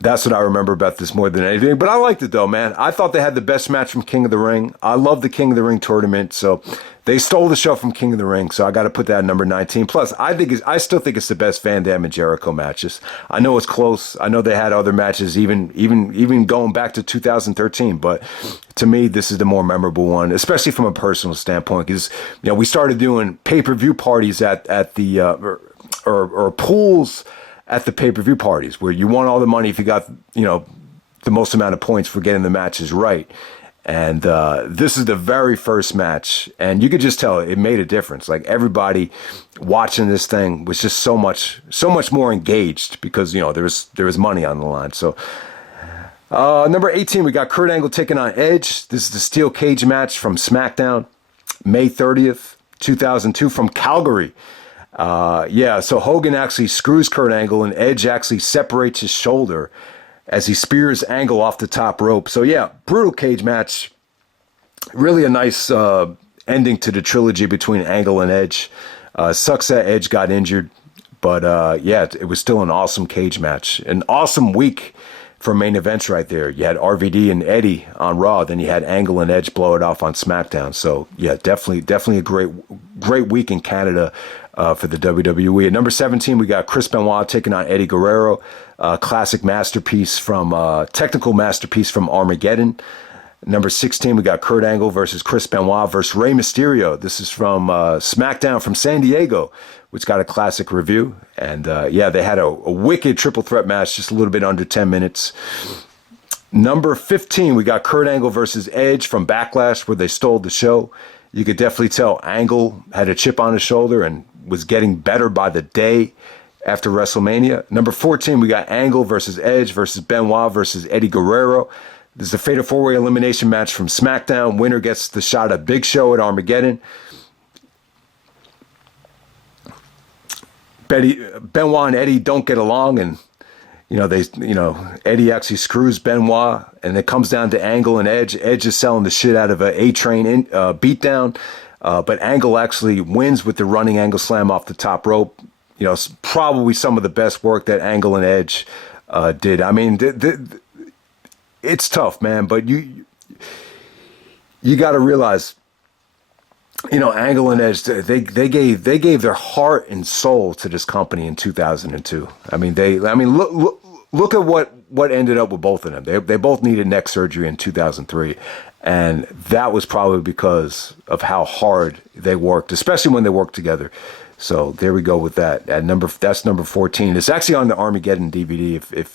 that's what I remember about this more than anything. But I liked it though, man. I thought they had the best match from King of the Ring. I love the King of the Ring tournament. So they stole the show from King of the Ring. So I got to put that at number 19. Plus, I still think it's the best Van Dam and Jericho matches. I know it's close. I know they had other matches, even going back to 2013. But to me, this is the more memorable one, especially from a personal standpoint, because you know we started doing pay-per-view parties at the or pools at the pay-per-view parties where you won all the money if you got, you know, the most amount of points for getting the matches right. And this is the very first match, and you could just tell it made a difference. Like everybody watching this thing was just so much more engaged because, you know, there was money on the line. So number 18, we got Kurt Angle taking on Edge. This is the steel cage match from SmackDown, May 30th, 2002, from Calgary. Yeah, so Hogan actually screws Kurt Angle and Edge actually separates his shoulder as he spears Angle off the top rope. So yeah, brutal cage match. Really a nice ending to the trilogy between Angle and Edge. Sucks that Edge got injured, but yeah, it was still an awesome cage match. An awesome week for main events right there. You had RVD and Eddie on Raw, then you had Angle and Edge blow it off on SmackDown. So yeah, definitely a great week in Canada for the WWE. At number 17, we got Chris Benoit taking on Eddie Guerrero. Classic masterpiece technical masterpiece from Armageddon. Number 16, we got Kurt Angle versus Chris Benoit versus Rey Mysterio. This is from SmackDown from San Diego, which got a classic review. And yeah, they had a wicked triple threat match, just a little bit under 10 minutes. Number 15, we got Kurt Angle versus Edge from Backlash, where they stole the show. You could definitely tell Angle had a chip on his shoulder and was getting better by the day after WrestleMania. Number 14, we got Angle versus Edge versus Benoit versus Eddie Guerrero. This is a Fatal 4-Way elimination match from SmackDown. Winner gets the shot at Big Show at Armageddon. Benoit and Eddie don't get along, and Eddie actually screws Benoit, and it comes down to Angle and Edge. Edge is selling the shit out of a A-Train beatdown, but Angle actually wins with the running angle slam off the top rope. You know, probably some of the best work that Angle and Edge did. I mean, it's tough, man, but you got to realize, you know, Angle and Edge, they gave their heart and soul to this company in 2002. I mean, look at what ended up with both of them. They both needed neck surgery in 2003, and that was probably because of how hard they worked, especially when they worked together. So there we go with that. That's number 14. It's actually on the Armageddon DVD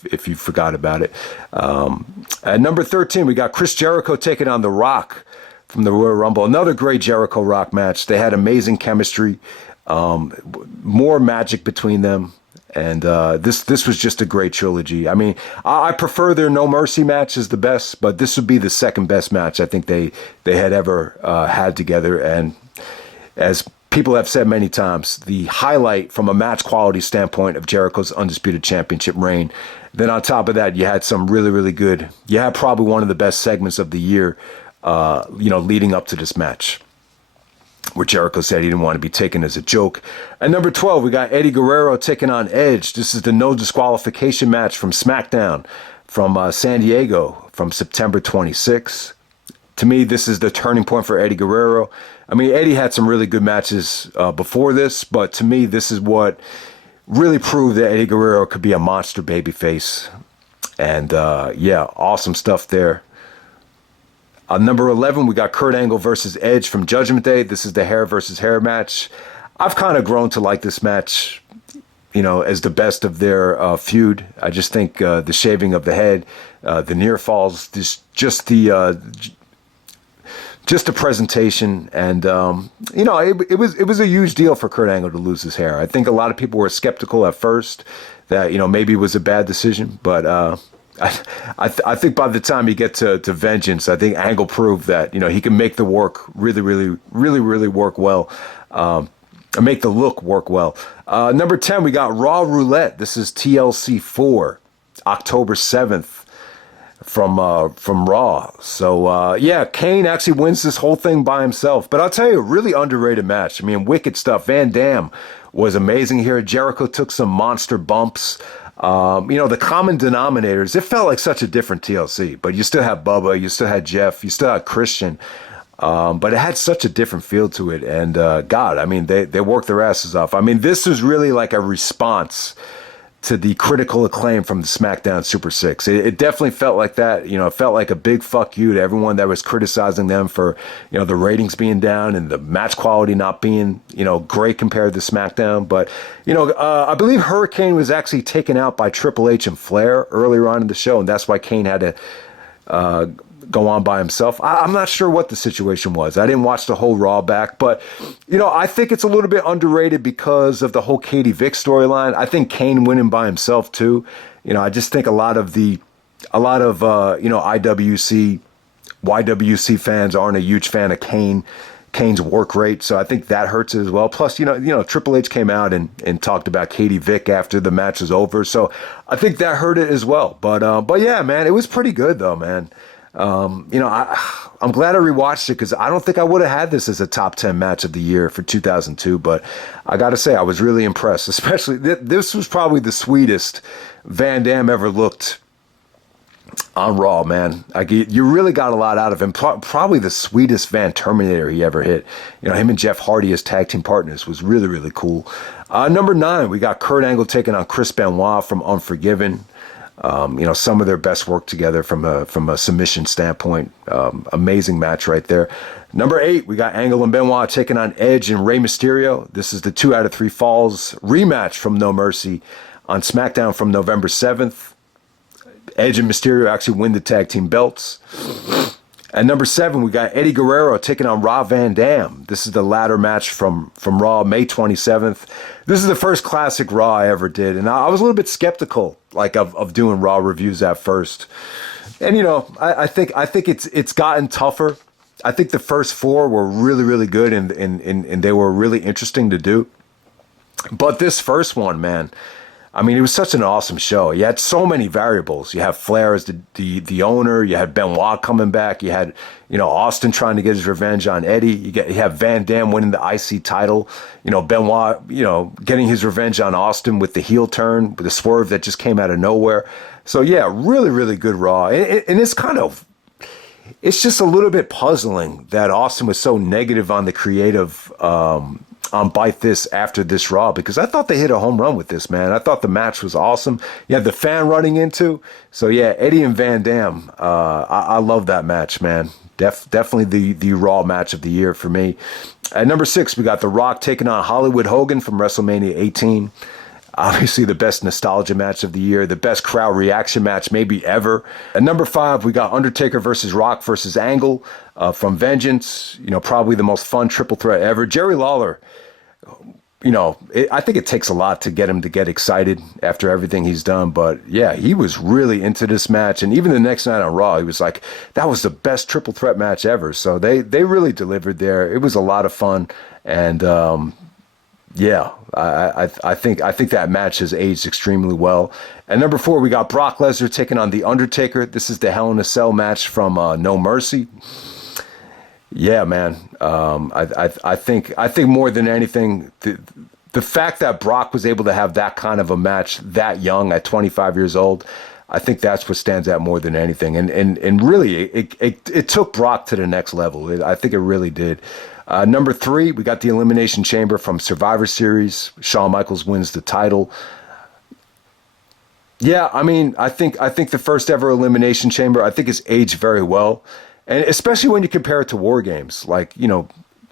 if you forgot about it. At number 13, we got Chris Jericho taking on The Rock from the Royal Rumble. Another great Jericho Rock match. They had amazing chemistry, more magic between them. And this was just a great trilogy. I mean, I prefer their No Mercy match as the best, but this would be the second best match I think they had ever had together. And as people have said many times, the highlight from a match quality standpoint of Jericho's Undisputed Championship reign. Then on top of that, you had some really, really good, you had probably one of the best segments of the year, leading up to this match, where Jericho said he didn't want to be taken as a joke. At number 12, we got Eddie Guerrero taking on Edge. This is the no disqualification match from SmackDown from San Diego from September 26. To me, this is the turning point for Eddie Guerrero. I mean, Eddie had some really good matches before this, but to me, this is what really proved that Eddie Guerrero could be a monster babyface. And yeah, awesome stuff there. Number 11, we got Kurt Angle versus Edge from Judgment Day. This is the hair versus hair match. I've kind of grown to like this match, you know, as the best of their feud. I just think the shaving of the head, the near falls, just the presentation, and you know, it was a huge deal for Kurt Angle to lose his hair. I think a lot of people were skeptical at first that, you know, maybe it was a bad decision, but I think by the time you get to Vengeance, I think Angle proved that, you know, he can make the work really work well. Make the look work well. Number 10, we got Raw Roulette. This is TLC 4, October 7th from Raw. So, yeah, Kane actually wins this whole thing by himself. But I'll tell you, a really underrated match. I mean, wicked stuff. Van Dam was amazing here. Jericho took some monster bumps. You know, the common denominators, it felt like such a different TLC. But you still had Bubba, you still had Jeff, you still had Christian. But it had such a different feel to it. And God, I mean, they worked their asses off. I mean, this was really like a response to the critical acclaim from the Smackdown Super 6. It definitely felt like that. You know, it felt like a big fuck you to everyone that was criticizing them for, you know, the ratings being down and the match quality not being, you know, great compared to SmackDown. But, you know, I believe Hurricane was actually taken out by Triple H and Flair earlier on in the show, and that's why Kane had to go on by himself. I'm not sure what the situation was. I didn't watch the whole Raw back, but, you know, I think it's a little bit underrated because of the whole Katie Vick storyline. I think Kane winning by himself too. You know, I just think a lot of you know, YWC fans aren't a huge fan of Kane's work rate, so I think that hurts it as well. Plus, you know, Triple H came out and talked about Katie Vick after the match was over, so I think that hurt it as well. But yeah, man, it was pretty good though, man. You know, I'm glad I rewatched it because I don't think I would have had this as a top 10 match of the year for 2002. But I got to say, I was really impressed. Especially, this was probably the sweetest Van Dam ever looked on Raw, man. You really got a lot out of him. Probably the sweetest Van Terminator he ever hit. You know, him and Jeff Hardy as tag team partners was really cool. Number 9, we got Kurt Angle taking on Chris Benoit from Unforgiven. You know, some of their best work together from a submission standpoint. Amazing match right there. Number 8, we got Angle and Benoit taking on Edge and Rey Mysterio. This is the 2 out of 3 falls rematch from No Mercy on SmackDown from November 7th. Edge and Mysterio actually win the tag team belts. At number 7, we got Eddie Guerrero taking on Rob Van Dam. This is the ladder match from Raw, May 27th. This is the first classic Raw I ever did, and I was a little bit skeptical, like of doing Raw reviews at first. And you know, I think it's gotten tougher. I think the first 4 were really good, and they were really interesting to do. But this first one, man, I mean, it was such an awesome show. You had so many variables. You have Flair as the owner. You had Benoit coming back. You had, you know, Austin trying to get his revenge on Eddie. You have Van Dam winning the IC title. You know, Benoit, you know, getting his revenge on Austin with the heel turn, with the swerve that just came out of nowhere. So yeah, really good Raw. And it's kind of, it's just a little bit puzzling that Austin was so negative on the creative on Bite This after this Raw, because I thought they hit a home run with this, man. I thought the match was awesome. You had the fan running into. So yeah, Eddie and Van Dam. I love that match, man. Definitely the Raw match of the year for me. At number 6, we got The Rock taking on Hollywood Hogan from WrestleMania 18. Obviously the best nostalgia match of the year, the best crowd reaction match maybe ever. At number 5, we got Undertaker versus Rock versus Angle from Vengeance. You know, probably the most fun triple threat ever. Jerry Lawler, you know, I think it takes a lot to get him to get excited after everything he's done. But yeah, he was really into this match. And even the next night on Raw, he was like, that was the best triple threat match ever. So they really delivered there. It was a lot of fun. And yeah, I think that match has aged extremely well. At number 4, we got Brock Lesnar taking on The Undertaker. This is the Hell in a Cell match from No Mercy. Yeah, man. I think more than anything, the fact that Brock was able to have that kind of a match that young at 25 years old, I think that's what stands out more than anything. And really, it took Brock to the next level. I think it really did. Number 3, we got the Elimination Chamber from Survivor Series. Shawn Michaels wins the title. Yeah, I mean, I think the first ever Elimination Chamber, I think it's aged very well. And especially when you compare it to War Games. Like, you know,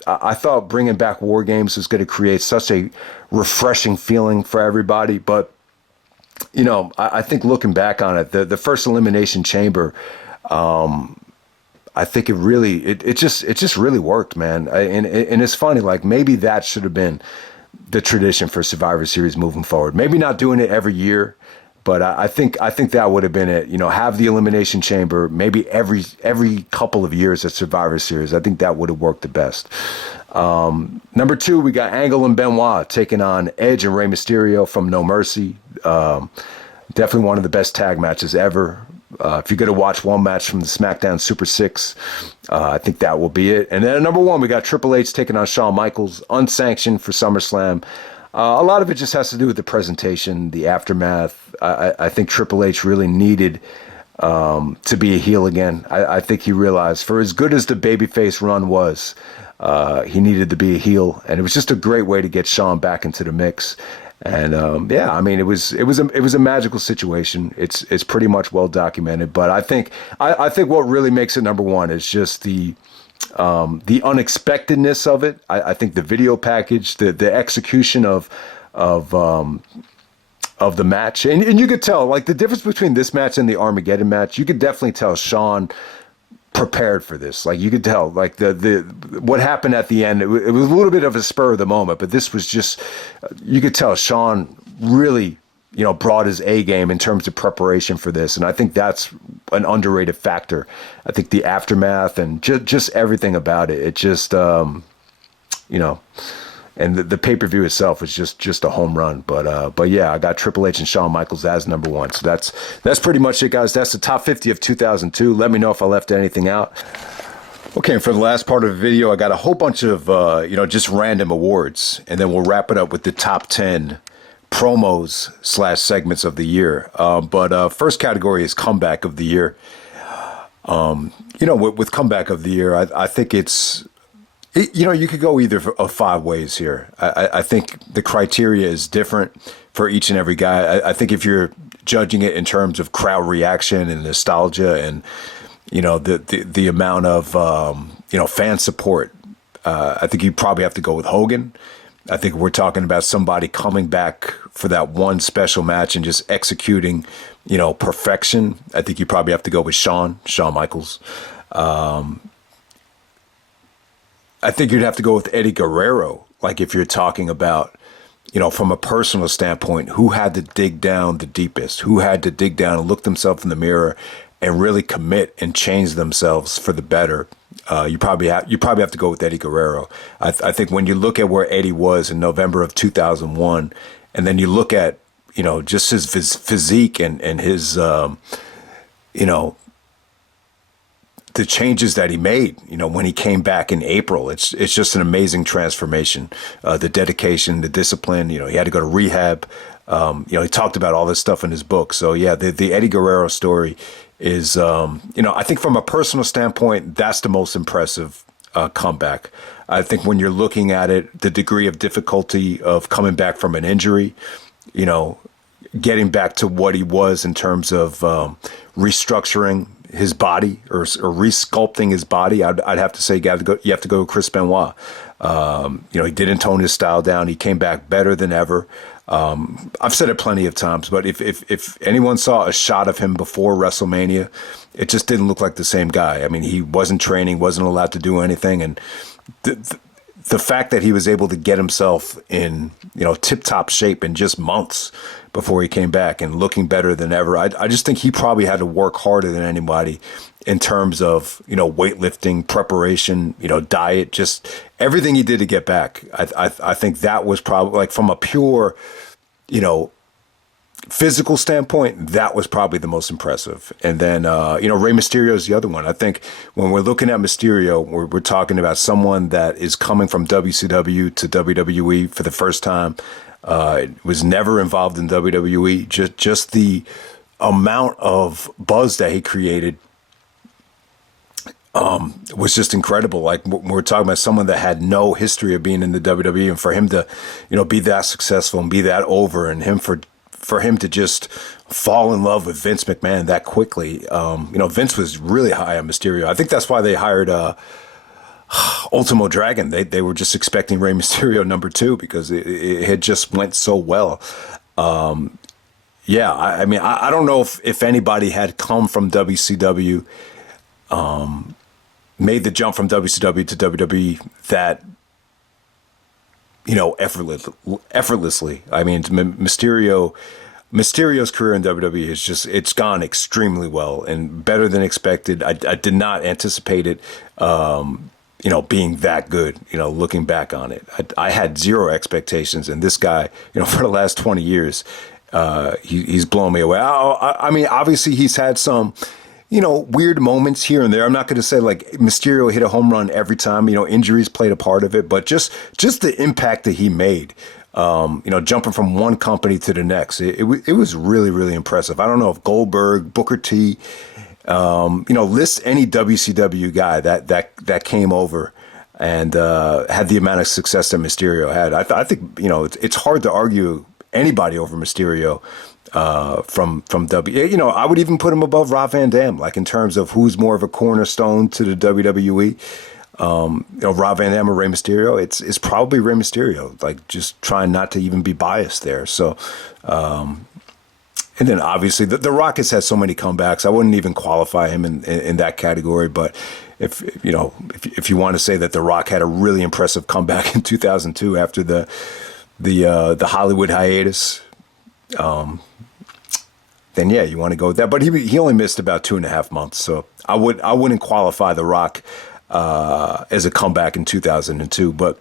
I thought bringing back War Games was going to create such a refreshing feeling for everybody. But, you know, I think looking back on it, the first Elimination Chamber, I think it just really worked, man. And it's funny, like maybe that should have been the tradition for Survivor Series moving forward. Maybe not doing it every year, but I think that would have been it. You know, have the Elimination Chamber maybe every couple of years at Survivor Series. I think that would have worked the best. Number 2, we got Angle and Benoit taking on Edge and Rey Mysterio from No Mercy. Definitely one of the best tag matches ever. If you're going to watch one match from the Smackdown Super 6, I think that will be it. And then at number 1, we got Triple H taking on Shawn Michaels, unsanctioned for SummerSlam. A lot of it just has to do with the presentation, the aftermath. I think Triple H really needed to be a heel again. I think he realized, for as good as the babyface run was, he needed to be a heel, and it was just a great way to get Shawn back into the mix. And yeah, I mean, it was a magical situation. It's pretty much well documented. But I think what really makes it number 1 is just the unexpectedness of it. I think the video package, the execution of the match, and you could tell, like, the difference between this match and the Armageddon match. You could definitely tell Shawn prepared for this. Like, you could tell, like, the what happened at the end, it was a little bit of a spur of the moment, but this was just, you could tell Shawn really, you know, brought his A game in terms of preparation for this. And I think that's an underrated factor. I think the aftermath and just everything about it, it just, you know, and the pay-per-view itself was just a home run. But yeah, I got Triple H and Shawn Michaels as number 1. So that's pretty much it, guys. That's the top 50 of 2002. Let me know if I left anything out. Okay, and for the last part of the video, I got a whole bunch of, you know, just random awards. And then we'll wrap it up with the top 10 promos / segments of the year. But first category is comeback of the year. You know, with comeback of the year, I think you know, you could go either of 5 ways here. I think the criteria is different for each and every guy. I think if you're judging it in terms of crowd reaction and nostalgia and, you know, the amount of, you know, fan support, I think you probably have to go with Hogan. I think we're talking about somebody coming back for that one special match and just executing, you know, perfection. I think you probably have to go with Shawn Michaels. I think you'd have to go with Eddie Guerrero. Like, if you're talking about, you know, from a personal standpoint, who had to dig down the deepest, who had to dig down and look themselves in the mirror and really commit and change themselves for the better. You probably have to go with Eddie Guerrero. I think when you look at where Eddie was in November of 2001, and then you look at, you know, just his physique and his, you know, the changes that he made, you know, when he came back in April, it's just an amazing transformation. The dedication, the discipline, you know, he had to go to rehab. You know, he talked about all this stuff in his book. So yeah, the Eddie Guerrero story is, you know, I think from a personal standpoint, that's the most impressive comeback. I think when you're looking at it, the degree of difficulty of coming back from an injury, you know, getting back to what he was in terms of restructuring his body or resculpting his body, I'd have to say you have to go with Chris Benoit. You know, he didn't tone his style down. He came back better than ever. I've said it plenty of times, but if anyone saw a shot of him before WrestleMania, it just didn't look like the same guy. I mean, he wasn't training, wasn't allowed to do anything, and the fact that he was able to get himself in, you know, tip-top shape in just months before he came back and looking better than ever, I just think he probably had to work harder than anybody in terms of, you know, weightlifting, preparation, you know, diet, just everything he did to get back. I think that was probably, like, from a pure, you know, physical standpoint, that was probably the most impressive. And then, you know, Rey Mysterio is the other one. I think when we're looking at Mysterio, we're talking about someone that is coming from WCW to WWE for the first time. Was never involved in WWE. Just the amount of buzz that he created was just incredible. Like we're talking about someone that had no history of being in the WWE, and for him to, be that successful and be that over, and for him to just fall in love with Vince McMahon that quickly. Vince was really high on Mysterio. I think that's why they hired Ultimo Dragon. They were just expecting Rey Mysterio number 2 because it had just went so well. Yeah, I don't know if anybody had come from WCW, made the jump from WCW to WWE that, effortlessly. I mean, Mysterio's career in WWE it's gone extremely well and better than expected. I did not anticipate it, being that good, looking back on it. I had zero expectations, and this guy, for the last 20 years, he's blown me away. I mean, obviously he's had some, weird moments here and there. I'm not going to say like Mysterio hit a home run every time. Injuries played a part of it, but just the impact that he made, jumping from one company to the next, it was really, really impressive. I don't know if Goldberg, Booker T, list any WCW guy that came over and had the amount of success that Mysterio had. I think it's hard to argue anybody over Mysterio. From W, I would even put him above Rob Van Dam, like in terms of who's more of a cornerstone to the WWE. Rob Van Dam or Rey Mysterio. It's probably Rey Mysterio. Like just trying not to even be biased there. So, and then obviously the Rock has had so many comebacks. I wouldn't even qualify him in that category. But if you want to say that the Rock had a really impressive comeback in 2002 after the Hollywood hiatus. Then yeah, you want to go with that. But he only missed about 2.5 months, so I wouldn't qualify The Rock as a comeback in 2002. But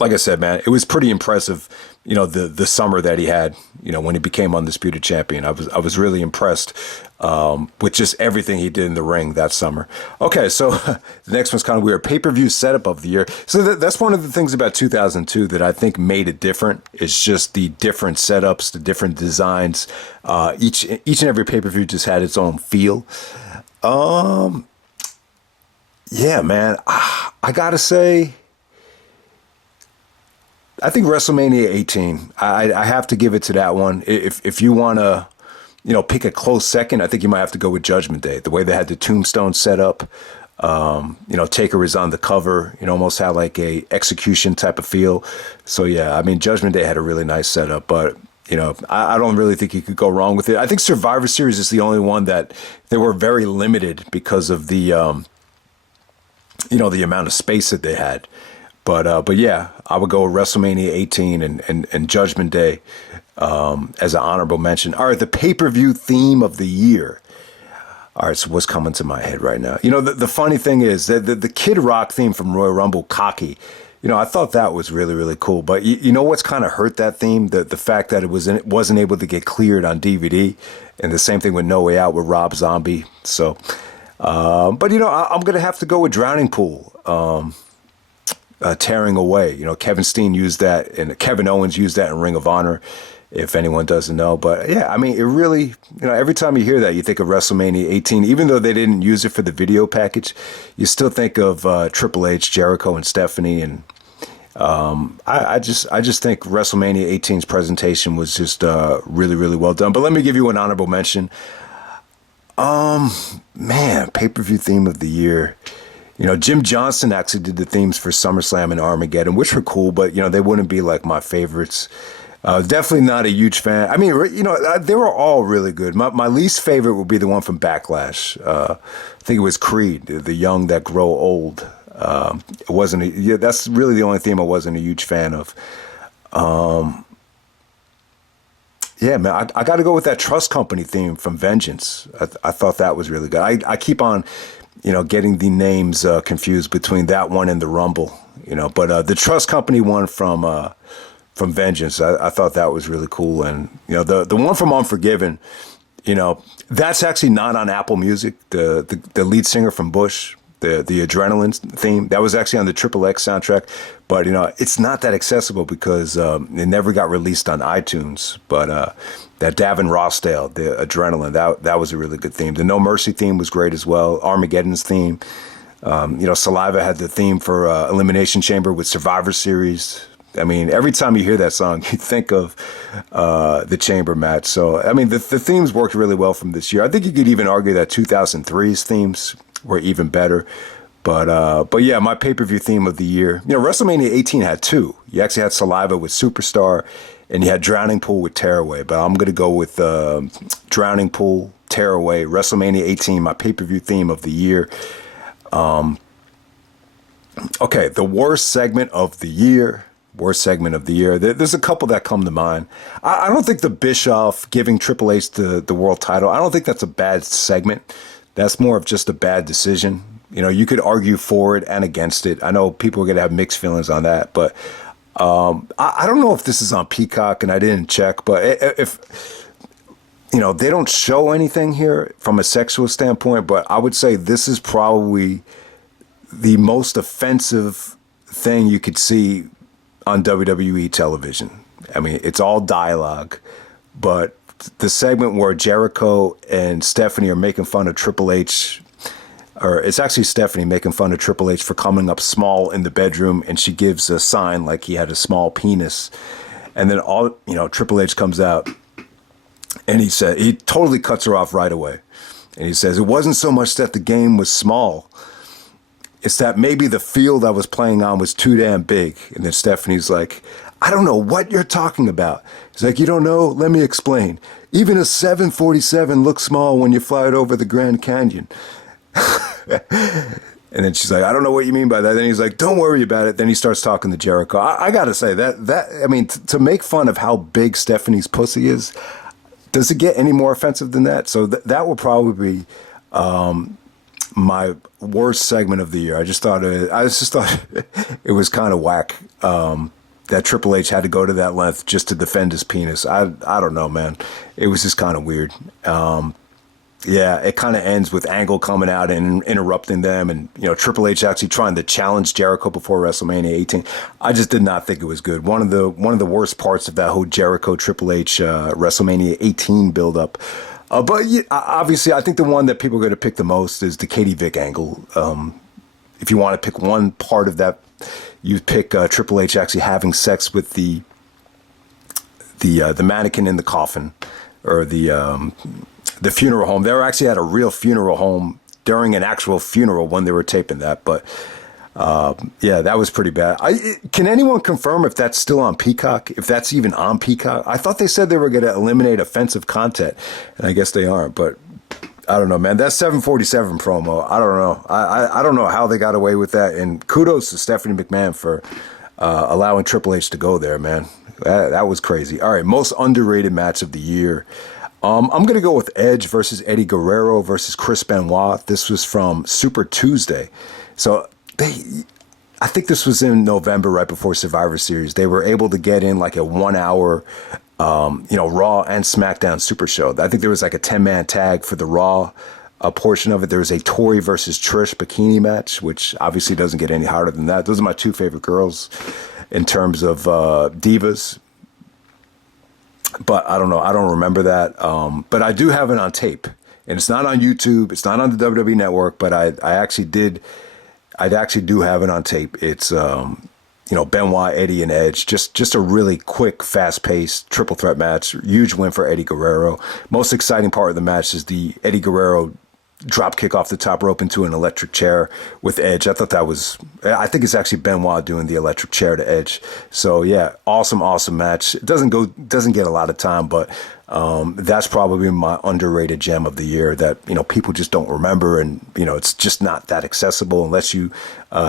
like I said, man, it was pretty impressive. The summer that he had. When he became undisputed champion, I was really impressed with just everything he did in the ring that summer. Okay, so the next one's kind of weird. Pay-per-view setup of the year. So that's one of the things about 2002 that I think made it different. It's just the different setups, the different designs. Each and every pay-per-view just had its own feel. Yeah, man, I gotta say, I think WrestleMania 18. I have to give it to that one. If you want to, pick a close second, I think you might have to go with Judgment Day. The way they had the tombstone set up, Taker is on the cover. Almost had like a execution type of feel. So yeah, I mean, Judgment Day had a really nice setup, but I don't really think you could go wrong with it. I think Survivor Series is the only one that they were very limited because of the, the amount of space that they had. But yeah, I would go with WrestleMania 18 and Judgment Day as an honorable mention. All right, the pay-per-view theme of the year. All right, so what's coming to my head right now? The funny thing is that the Kid Rock theme from Royal Rumble, Cocky, I thought that was really, really cool. But you know what's kind of hurt that theme? The fact that it wasn't able to get cleared on DVD. And the same thing with No Way Out with Rob Zombie. So, but, I'm going to have to go with Drowning Pool. Tearing Away. Kevin Steen used that, and Kevin Owens used that in Ring of Honor, if anyone doesn't know. But yeah, I mean, it really, every time you hear that, you think of WrestleMania 18. Even though they didn't use it for the video package, you still think of Triple H, Jericho, and Stephanie. And I just think WrestleMania 18's presentation was just really, really well done. But let me give you an honorable mention. Man, pay-per-view theme of the year. Jim Johnson actually did the themes for SummerSlam and Armageddon, which were cool, but, they wouldn't be like my favorites. Definitely not a huge fan. I mean, they were all really good. My least favorite would be the one from Backlash. I think it was Creed, the young that grow old. It wasn't, that's really the only theme I wasn't a huge fan of. Yeah, man, I got to go with that Trust Company theme from Vengeance. I thought that was really good. I keep on, getting the names confused between that one and the Rumble, but the Trust Company one from Vengeance, I thought that was really cool. And, the one from Unforgiven, that's actually not on Apple Music. The lead singer from Bush, the adrenaline theme. That was actually on the Triple X soundtrack, but it's not that accessible because it never got released on iTunes. But that Davin Rossdale, the adrenaline, that was a really good theme. The No Mercy theme was great as well. Armageddon's theme. Saliva had the theme for Elimination Chamber with Survivor Series. I mean, every time you hear that song, you think of the Chamber match. So, I mean, the themes worked really well from this year. I think you could even argue that 2003's themes were even better. But yeah, my pay-per-view theme of the year, WrestleMania 18 had two. You actually had Saliva with Superstar, and you had Drowning Pool with Tearaway. But I'm going to go with Drowning Pool, Tearaway, WrestleMania 18, my pay-per-view theme of the year. Okay, the worst segment of the year. There's a couple that come to mind. I don't think the Bischoff giving Triple H the world title, I don't think that's a bad segment. That's more of just a bad decision. You could argue for it and against it. I know people are going to have mixed feelings on that, but I don't know if this is on Peacock, and I didn't check, but if they don't show anything here from a sexual standpoint, but I would say this is probably the most offensive thing you could see on WWE television. I mean, it's all dialogue, but the segment where Jericho and Stephanie are making fun of Triple H, or it's actually Stephanie making fun of Triple H for coming up small in the bedroom, and she gives a sign like he had a small penis. And then Triple H comes out, and he totally cuts her off right away. And he says, it wasn't so much that the game was small, it's that maybe the field I was playing on was too damn big. And then Stephanie's like, I don't know what you're talking about. He's like, you don't know? Let me explain. Even a 747 looks small when you fly it over the Grand Canyon. And then she's like, I don't know what you mean by that. Then he's like, don't worry about it. Then he starts talking to Jericho. I got to say to make fun of how big Stephanie's pussy is, does it get any more offensive than that? So that will probably be my worst segment of the year. I just thought it was kind of whack that Triple H had to go to that length just to defend his penis. I don't know, man. It was just kind of weird. Yeah, it kind of ends with Angle coming out and interrupting them, and Triple H actually trying to challenge Jericho before WrestleMania 18. I just did not think it was good. One of the worst parts of that whole Jericho Triple H WrestleMania 18 build-up. But obviously, I think the one that people are going to pick the most is the Katie Vick angle. If you want to pick one part of that, you pick Triple H actually having sex with the mannequin in the coffin, or the funeral home. They were actually at a real funeral home during an actual funeral when they were taping that. But yeah, that was pretty bad. Can anyone confirm if that's still on Peacock? If that's even on Peacock? I thought they said they were going to eliminate offensive content, and I guess they aren't. But I don't know, man. That 747 promo, I don't know. I don't know how they got away with that. And kudos to Stephanie McMahon for allowing Triple H to go there, man. That was crazy. All right, most underrated match of the year. I'm going to go with Edge versus Eddie Guerrero versus Chris Benoit. This was from Super Tuesday. So I think this was in November, right before Survivor Series. They were able to get in like a 1 hour, Raw and SmackDown Super Show. I think there was like a 10-man tag for the Raw portion of it. There was a Tori versus Trish bikini match, which obviously doesn't get any harder than that. Those are my two favorite girls in terms of divas. But I don't know. I don't remember that. But I do have it on tape. And it's not on YouTube. It's not on the WWE Network. But I actually do have it on tape. It's, Benoit, Eddie, and Edge. Just a really quick, fast-paced triple threat match. Huge win for Eddie Guerrero. Most exciting part of the match is the Eddie Guerrero drop kick off the top rope into an electric chair with Edge. I think it's actually Benoit doing the electric chair to Edge. So yeah, awesome match. It doesn't get a lot of time, but that's probably my underrated gem of the year that, people just don't remember, and, it's just not that accessible unless you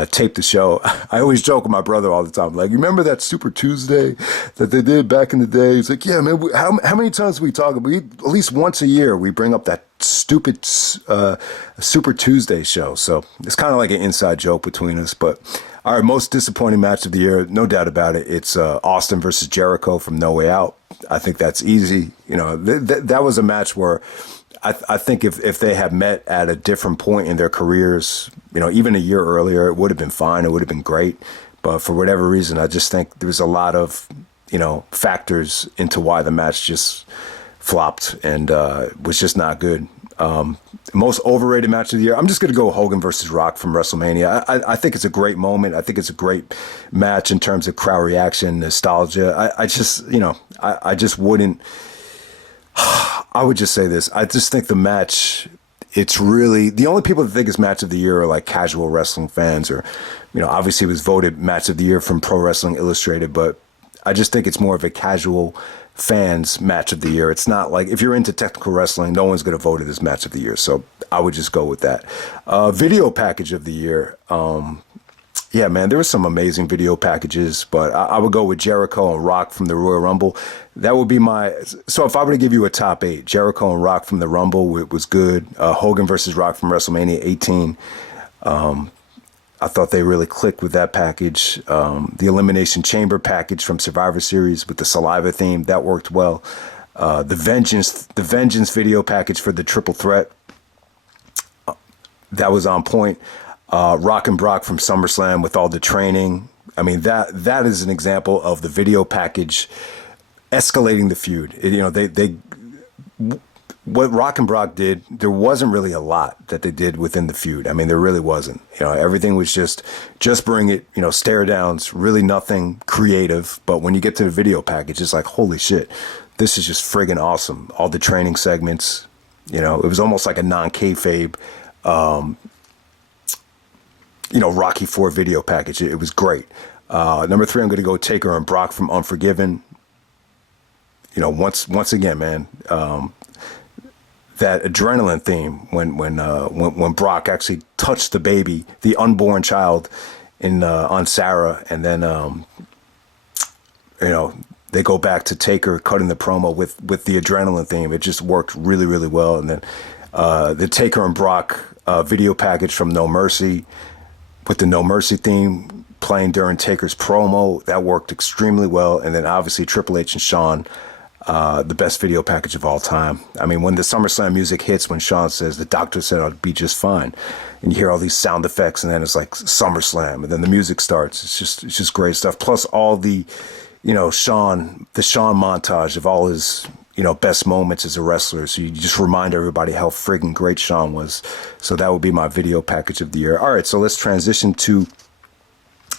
tape the show. I always joke with my brother all the time, like, you remember that Super Tuesday that they did back in the day? He's like, yeah, man, how many times do we talk about it? At least once a year we bring up that stupid Super Tuesday show. So it's kind of like an inside joke between us. But all right, most disappointing match of the year, no doubt about it. It's Austin versus Jericho from No Way Out. I think that's easy. That was a match where I think if they had met at a different point in their careers, even a year earlier, it would have been fine. It would have been great. But for whatever reason, I just think there was a lot of, factors into why the match just flopped and was just not good. Most overrated match of the year, I'm just going to go Hogan versus Rock from WrestleMania. I think it's a great moment. I think it's a great match in terms of crowd reaction, nostalgia. I just wouldn't. I would just say this. I just think the match, it's really, the only people that think it's match of the year are like casual wrestling fans or, obviously it was voted match of the year from Pro Wrestling Illustrated, but I just think it's more of a casual fans match of the year. It's not like, if you're into technical wrestling, no one's going to vote it as match of the year. So I would just go with that. Video package of the year. Yeah, man, there were some amazing video packages, but I would go with Jericho and Rock from the Royal Rumble. That would be so if I were to give you a top 8, Jericho and Rock from the Rumble was good. Hogan versus Rock from WrestleMania 18. I thought they really clicked with that package. The Elimination Chamber package from Survivor Series with the saliva theme, that worked well. The Vengeance video package for the Triple Threat, that was on point. Rock and Brock from SummerSlam with all the training. I mean, that is an example of the video package escalating the feud. What Rock and Brock did, there wasn't really a lot that they did within the feud. I mean, there really wasn't. Everything was just bring it, stare downs, really nothing creative. But when you get to the video package, it's like, holy shit, this is just friggin' awesome. All the training segments, it was almost like a non-kayfabe, Rocky IV video package. It was great. Number 3, I'm going to go Taker and Brock from Unforgiven. Once again, man, that adrenaline theme when Brock actually touched the baby, the unborn child, on Sarah, and then they go back to Taker cutting the promo with the adrenaline theme. It just worked really, really well. And then the Taker and Brock video package from No Mercy with the No Mercy theme playing during Taker's promo, that worked extremely well. And then obviously Triple H and Shawn, the best video package of all time. I mean, when the SummerSlam music hits, when Shawn says, the doctor said I'll be just fine, and you hear all these sound effects, and then it's like SummerSlam, and then the music starts. It's just great stuff. Plus all the, Shawn montage of all his, best moments as a wrestler. So you just remind everybody how friggin' great Shawn was. So that would be my video package of the year. All right, so let's transition to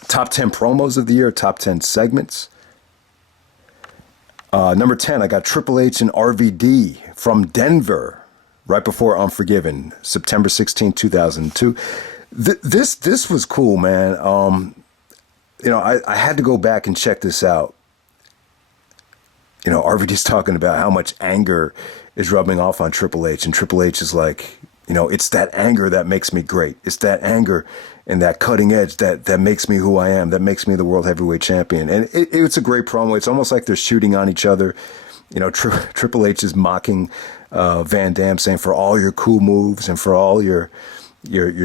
top 10 promos of the year, top 10 segments. Number 10, I got Triple H and RVD from Denver, right before Unforgiven, September 16, 2002. This was cool, man. I had to go back and check this out. RVD's talking about how much anger is rubbing off on Triple H, and Triple H is like, it's that anger that makes me great. It's that anger and that cutting edge that makes me who I am, that makes me the world heavyweight champion. And it's a great promo. It's almost like they're shooting on each other. Triple H is mocking Van Dam, saying, for all your cool moves and for all your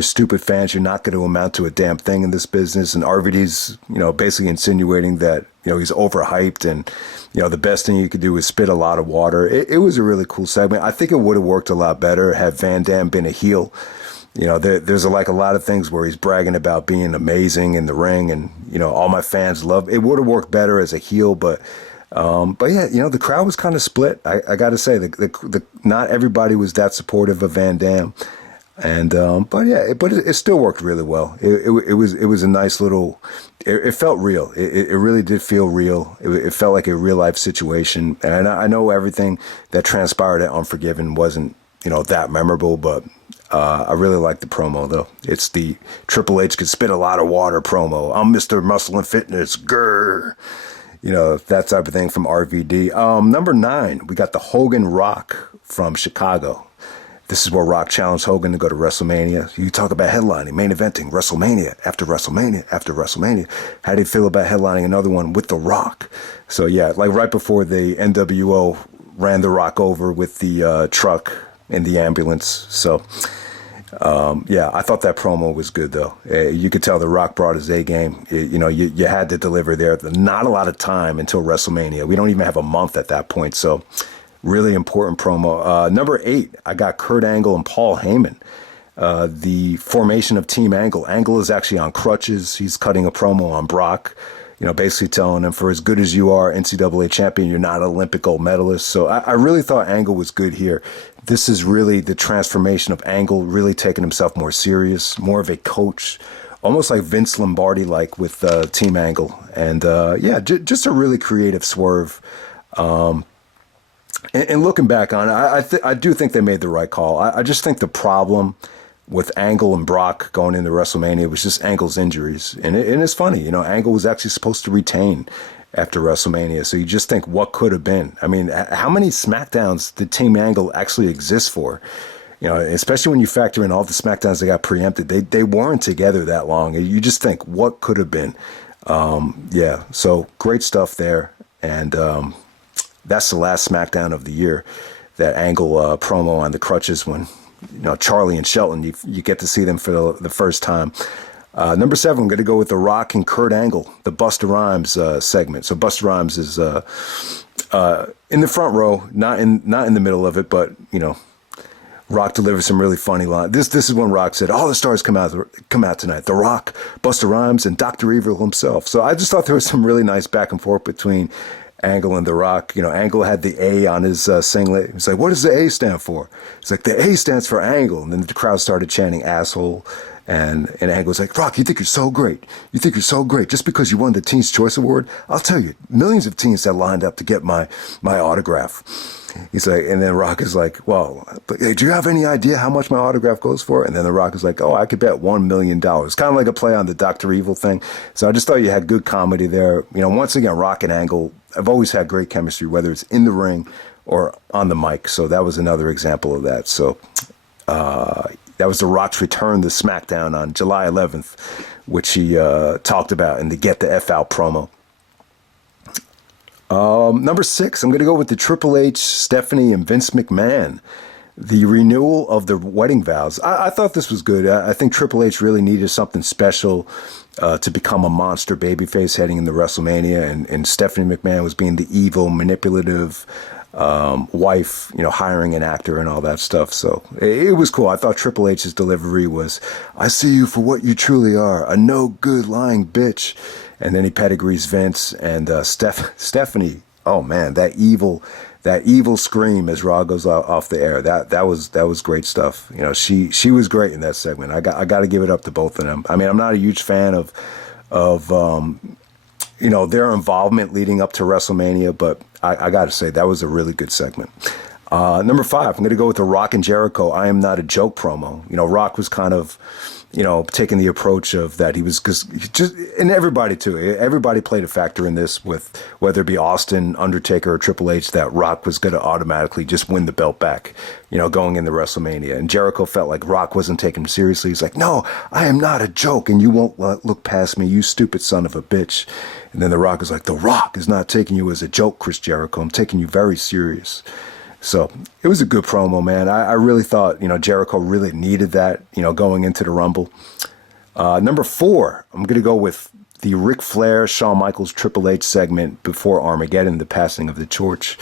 stupid fans, you're not going to amount to a damn thing in this business. And RVD's, basically insinuating that, he's overhyped and, the best thing you could do is spit a lot of water. It was a really cool segment. I think it would have worked a lot better had Van Dam been a heel. There's a lot of things where he's bragging about being amazing in the ring and, all my fans love. It would have worked better as a heel, but yeah, the crowd was kind of split. I got to say, the not everybody was that supportive of Van Dam. And but it still worked really well. It was a nice little. It felt real. It really did feel real. It felt like a real life situation. And I know everything that transpired at Unforgiven wasn't that memorable, but I really liked the promo though. It's the Triple H could spit a lot of water promo. I'm Mr. Muscle and Fitness. Grr. That type of thing from RVD. Number 9, we got the Hogan Rock from Chicago. This is where Rock challenged Hogan to go to WrestleMania. You talk about headlining, main eventing, WrestleMania after WrestleMania after WrestleMania. How do you feel about headlining another one with The Rock? So yeah, like right before the NWO ran The Rock over with the truck in the ambulance. So yeah, I thought that promo was good though. You could tell The Rock brought his A game. You had to deliver there. Not a lot of time until WrestleMania. We don't even have a month at that point. So Really important promo. Number 8, I got Kurt Angle and Paul Heyman. The formation of Team Angle. Angle is actually on crutches. He's cutting a promo on Brock, basically telling him, for as good as you are NCAA champion, you're not an Olympic gold medalist. So I really thought Angle was good here. This is really the transformation of Angle, really taking himself more serious, more of a coach, almost like Vince Lombardi, like with Team Angle. And just a really creative swerve. And looking back on it, I do think they made the right call. I just think the problem with Angle and Brock going into WrestleMania was just Angle's injuries. And it's funny, Angle was actually supposed to retain after WrestleMania. So you just think, what could have been? I mean, how many SmackDowns did Team Angle actually exist for? Especially when you factor in all the SmackDowns that got preempted, they weren't together that long. You just think, what could have been? So great stuff there. And that's the last SmackDown of the year, that Angle promo on the crutches when, Charlie and Shelton, you get to see them for the first time. Number 7, I'm going to go with The Rock and Kurt Angle, the Busta Rhymes segment. So Busta Rhymes is in the front row, not in the middle of it, but, Rock delivers some really funny lines. This is when Rock said, all the stars come out tonight. The Rock, Busta Rhymes, and Dr. Evil himself. So I just thought there was some really nice back and forth between Angle and The Rock. Angle had the A on his singlet. He's like, what does the A stand for? He's like, the A stands for Angle. And then the crowd started chanting asshole. And Angle's like, Rock, you think you're so great. You think you're so great. Just because you won the Teen's Choice Award, I'll tell you, millions of teens that lined up to get my autograph. He's like, and then Rock is like, well, hey, do you have any idea how much my autograph goes for? And then The Rock is like, oh, I could bet $1 million. Kind of like a play on the Dr. Evil thing. So I just thought you had good comedy there. Once again, Rock and Angle, I've always had great chemistry, whether it's in the ring or on the mic. So that was another example of that. So that was The Rock's return to SmackDown on July 11th, which he talked about in the Get the F Out promo. Number 6, I'm going to go with the Triple H, Stephanie, and Vince McMahon. The renewal of the wedding vows. I thought this was good. I think Triple H really needed something special to become a monster babyface heading into WrestleMania. And Stephanie McMahon was being the evil, manipulative wife, hiring an actor and all that stuff. So it was cool. I thought Triple H's delivery was, I see you for what you truly are, a no good lying bitch. And then he pedigrees Vince and Stephanie. Oh man, that evil scream as Raw goes off the air. That was great stuff. She was great in that segment. I got to give it up to both of them. I mean, I'm not a huge fan of their involvement leading up to WrestleMania, but I got to say that was a really good segment. Number 5, I'm going to go with the Rock and Jericho I Am Not a Joke promo. Rock was kind of, taking the approach of that he was and everybody too. Everybody played a factor in this, with whether it be Austin, Undertaker, or Triple H, that Rock was going to automatically just win the belt back, going into WrestleMania. And Jericho felt like Rock wasn't taking him seriously. He's like, no, I am not a joke, and you won't look past me, you stupid son of a bitch. And then The Rock is like, The Rock is not taking you as a joke, Chris Jericho. I'm taking you very serious. So it was a good promo, man. I really thought, Jericho really needed that, going into the Rumble. Number 4, I'm going to go with the Ric Flair, Shawn Michaels, Triple H segment before Armageddon, the passing of the torch.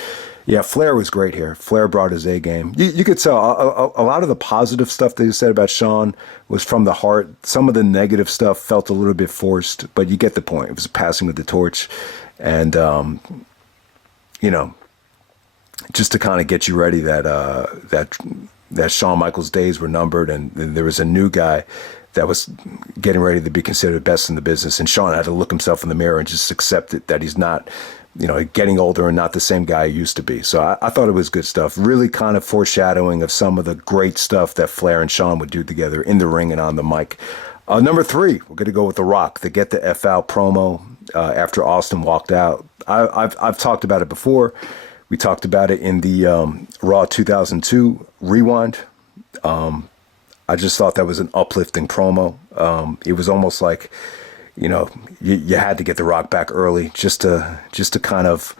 Yeah, Flair was great here. Flair brought his A game. You could tell a lot of the positive stuff that he said about Shawn was from the heart. Some of the negative stuff felt a little bit forced, but you get the point. It was a passing of the torch. And, just to kind of get you ready that Shawn Michaels' days were numbered, and there was a new guy that was getting ready to be considered best in the business. And Shawn had to look himself in the mirror and just accept it, that he's not, getting older and not the same guy he used to be. So I thought it was good stuff. Really kind of foreshadowing of some of the great stuff that Flair and Shawn would do together in the ring and on the mic. Number 3, we're going to go with The Rock, the Get the F Out promo after Austin walked out. I've talked about it before. We talked about it in the Raw 2002 Rewind. I just thought that was an uplifting promo. It was almost like, you had to get The Rock back early just to kind of,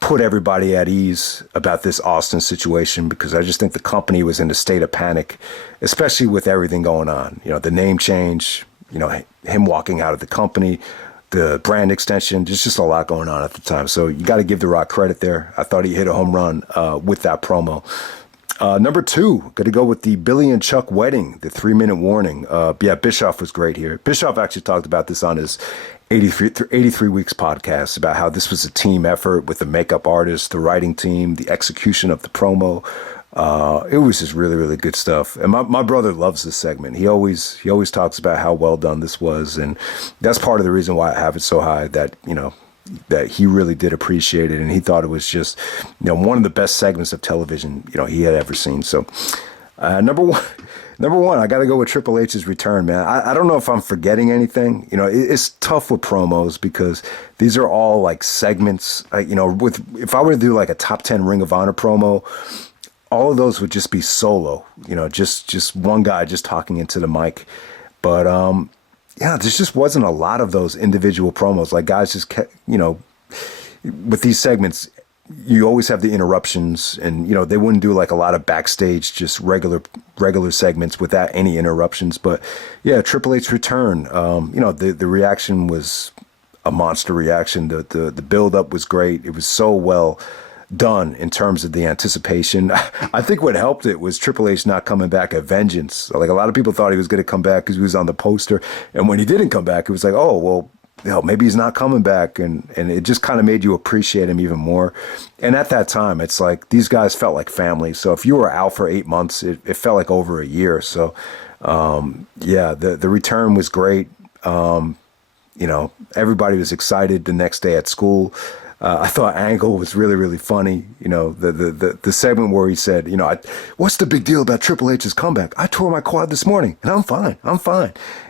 put everybody at ease about this Austin situation, because I just think the company was in a state of panic, especially with everything going on. The name change, him walking out of the company, the brand extension. There's just a lot going on at the time. So you got to give The Rock credit there. I thought he hit a home run with that promo. Number 2, got to go with the Billy and Chuck wedding, the 3-minute warning. Yeah, Bischoff was great here. Bischoff actually talked about this on his 83 Weeks podcast about how this was a team effort with the makeup artist, the writing team, the execution of the promo. It was just really, really good stuff. And my brother loves this segment. He always talks about how well done this was. And that's part of the reason why I have it so high, that, that he really did appreciate it. And he thought it was just, one of the best segments of television, he had ever seen. So, number one, I got to go with Triple H's return, man. I don't know if I'm forgetting anything. It's tough with promos because these are all like segments. If I were to do like a top 10 Ring of Honor promo, all of those would just be solo, just one guy just talking into the mic. But, yeah, there just wasn't a lot of those individual promos. Like guys just kept, with these segments, you always have the interruptions, and they wouldn't do like a lot of backstage, just regular segments without any interruptions. But yeah, Triple H's return, the reaction was a monster reaction. The build up was great. It was so well done in terms of the anticipation. I think what helped it was Triple H not coming back at Vengeance. Like a lot of people thought he was going to come back because he was on the poster, and when he didn't come back, it was like, oh well, maybe he's not coming back, and it just kind of made you appreciate him even more. And at that time, it's like these guys felt like family. So if you were out for 8 months, it felt like over a year. So yeah, the return was great. Everybody was excited the next day at school. I thought Angle was really, really funny. The segment where he said, what's the big deal about Triple H's comeback? I tore my quad this morning and I'm fine.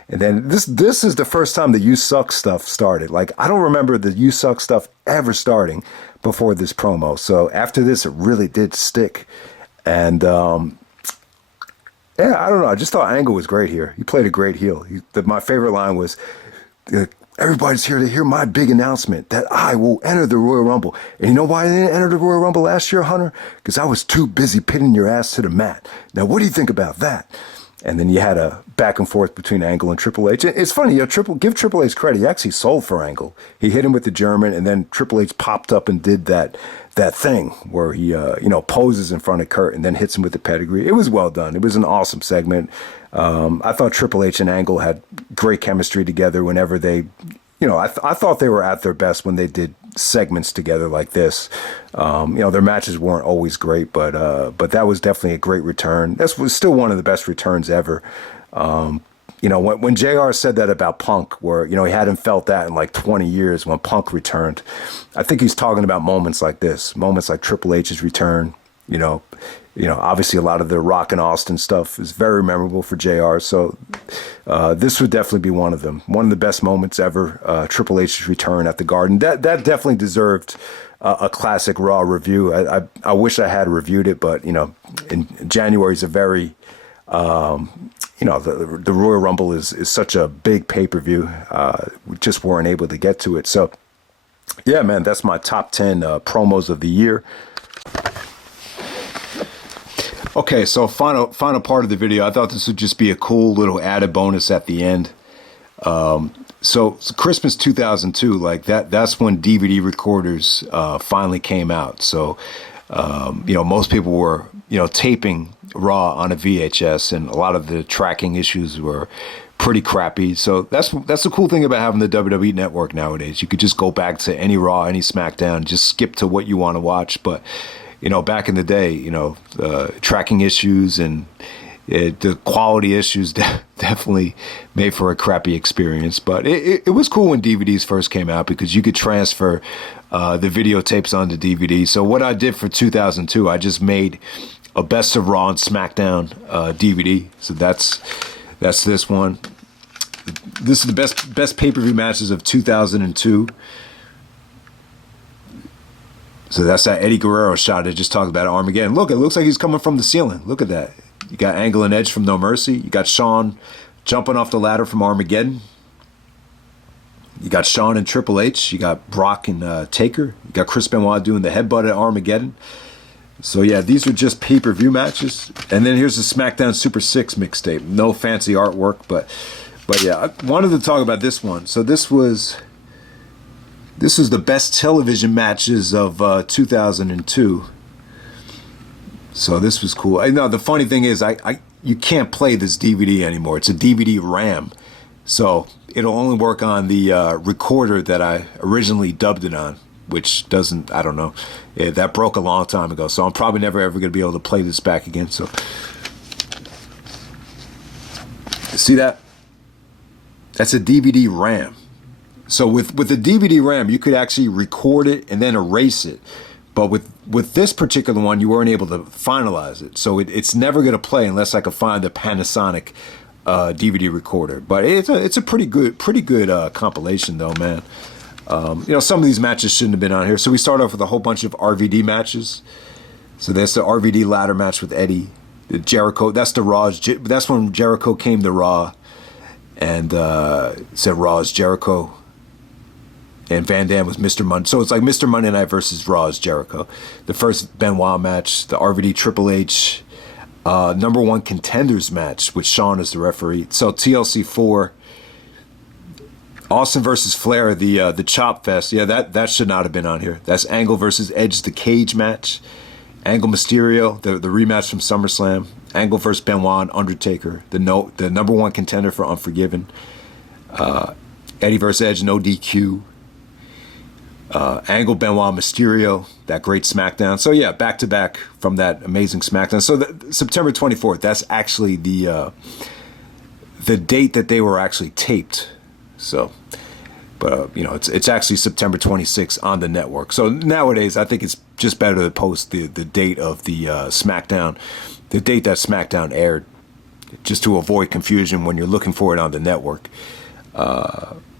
And then this is the first time the "You Suck" stuff started. Like, I don't remember the "You Suck" stuff ever starting before this promo. So after this, it really did stick. And, yeah, I don't know. I just thought Angle was great here. He played a great heel. My favorite line was, everybody's here to hear my big announcement that I will enter the Royal Rumble. And you know why I didn't enter the Royal Rumble last year, Hunter? Because I was too busy pinning your ass to the mat. Now, what do you think about that? And then you had a back and forth between Angle and Triple H. It's funny, give Triple H credit. He actually sold for Angle. He hit him with the German, and then Triple H popped up and did that thing where he, poses in front of Kurt and then hits him with the pedigree. It was well done. It was an awesome segment. I thought Triple H and Angle had great chemistry together whenever they, I thought they were at their best when they did segments together like this. Their matches weren't always great, but that was definitely a great return. That was still one of the best returns ever. When JR said that about Punk, where, he hadn't felt that in like 20 years when Punk returned, I think he's talking about moments like this, moments like Triple H's return. Obviously a lot of the Rock and Austin stuff is very memorable for JR. So this would definitely be one of them. One of the best moments ever, Triple H's return at the Garden. That definitely deserved a classic Raw review. I wish I had reviewed it, but, in January is a very, the Royal Rumble is such a big pay-per-view. We just weren't able to get to it. So, yeah, man, that's my top 10 promos of the year. Okay, so final part of the video. I thought this would just be a cool little added bonus at the end. So Christmas 2002, like that's when DVD recorders finally came out. So, most people were, taping Raw on a VHS, and a lot of the tracking issues were pretty crappy. So that's the cool thing about having the WWE Network nowadays. You could just go back to any Raw, any SmackDown, just skip to what you want to watch. But back in the day, tracking issues and the quality issues definitely made for a crappy experience. But it was cool when DVDs first came out because you could transfer the videotapes onto DVD. So what I did for 2002, I just made a Best of Raw and SmackDown DVD. So that's this one. This is the best pay-per-view matches of 2002. So that's that Eddie Guerrero shot I just talked about at Armageddon. Look, it looks like he's coming from the ceiling. Look at that. You got Angle and Edge from No Mercy. You got Shawn jumping off the ladder from Armageddon. You got Shawn and Triple H. You got Brock and Taker. You got Chris Benoit doing the headbutt at Armageddon. So yeah, these are just pay-per-view matches. And then here's the SmackDown Super 6 mixtape. No fancy artwork, but yeah, I wanted to talk about this one. So this was This is the best television matches of 2002. So this was cool. I know the funny thing is, you can't play this DVD anymore. It's a DVD RAM, so it'll only work on the recorder that I originally dubbed it on, which doesn't. I don't know. That broke a long time ago, so I'm probably never ever going to be able to play this back again. So see that? That's a DVD RAM. So with the DVD RAM, you could actually record it and then erase it. But with this particular one, you weren't able to finalize it. So it's never going to play unless I can find the Panasonic DVD recorder. But it's a pretty good compilation though, man. Some of these matches shouldn't have been on here. So we start off with a whole bunch of RVD matches. So that's the RVD ladder match with Eddie. The Jericho, that's the Raw's. That's when Jericho came to Raw, and said Raw's Jericho. And Van Dam was Mr. Monday. So it's like Mr. Monday Night versus Raw's Jericho. The first Benoit match, the RVD Triple H number one contenders match with Shawn as the referee. So TLC 4, Austin versus Flair, the Chop Fest. Yeah, that should not have been on here. That's Angle versus Edge, the cage match. Angle Mysterio, the rematch from SummerSlam. Angle versus Benoit and Undertaker, the number one contender for Unforgiven. Eddie versus Edge, no DQ. Angle, Benoit, Mysterio, that great SmackDown. So yeah, back to back from that amazing SmackDown. So September 24th, that's actually the date that they were actually taped. So, but it's actually September 26th on the network. So nowadays, I think it's just better to post the date of the SmackDown, the date that SmackDown aired, just to avoid confusion when you're looking for it on the network.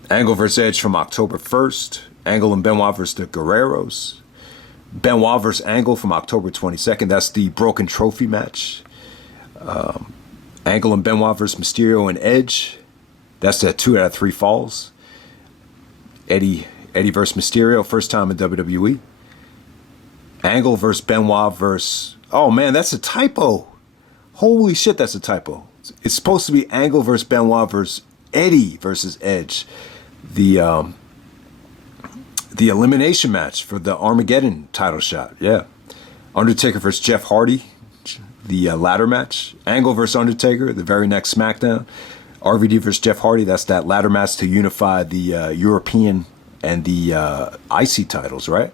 Angle vs. Edge from October 1st. Angle and Benoit versus the Guerreros. Benoit versus Angle from October 22nd. That's the Broken Trophy match. Angle and Benoit versus Mysterio and Edge. That's the 2 out of 3 falls. Eddie versus Mysterio, first time in WWE. Angle versus Benoit versus... Oh man, that's a typo. Holy shit, that's a typo. It's supposed to be Angle versus Benoit versus Eddie versus Edge. The elimination match for the Armageddon title shot. Yeah. Undertaker versus Jeff Hardy, the ladder match. Angle versus Undertaker, the very next SmackDown. RVD versus Jeff Hardy, that's that ladder match to unify the European and the IC titles, right?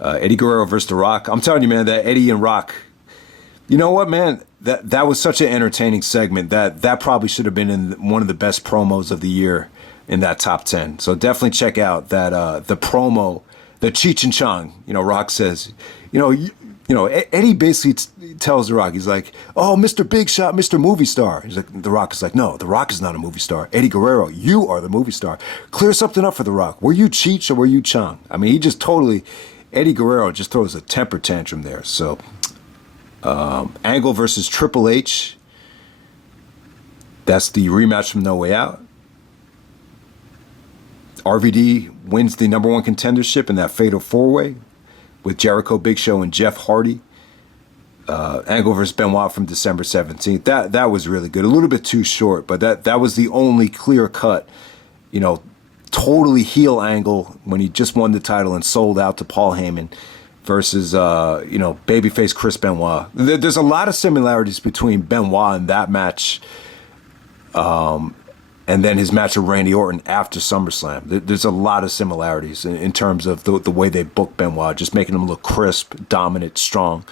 Eddie Guerrero versus The Rock. I'm telling you, man, that Eddie and Rock, you know what, man? That was such an entertaining segment that probably should have been in one of the best promos of the year in that top 10. So definitely check out that the promo, the Cheech and Chong. Rock says, Eddie basically tells The Rock, he's like, "Oh, Mr. Big Shot, Mr. Movie Star." He's like, The Rock is like, "No, The Rock is not a movie star. Eddie Guerrero, you are the movie star. Clear something up for The Rock. Were you Cheech or were you Chong?" I mean, he just totally, Eddie Guerrero just throws a temper tantrum there. So, Angle versus Triple H. That's the rematch from No Way Out. RVD wins the number one contendership in that fatal 4-way with Jericho, Big Show, and Jeff Hardy. Angle versus Benoit from December 17th. That was really good. A little bit too short, but that was the only clear cut, totally heel Angle when he just won the title and sold out to Paul Heyman versus, babyface Chris Benoit. There's a lot of similarities between Benoit and that match. And then his match with Randy Orton after SummerSlam. There's a lot of similarities in terms of the way they booked Benoit, just making him look crisp, dominant, strong.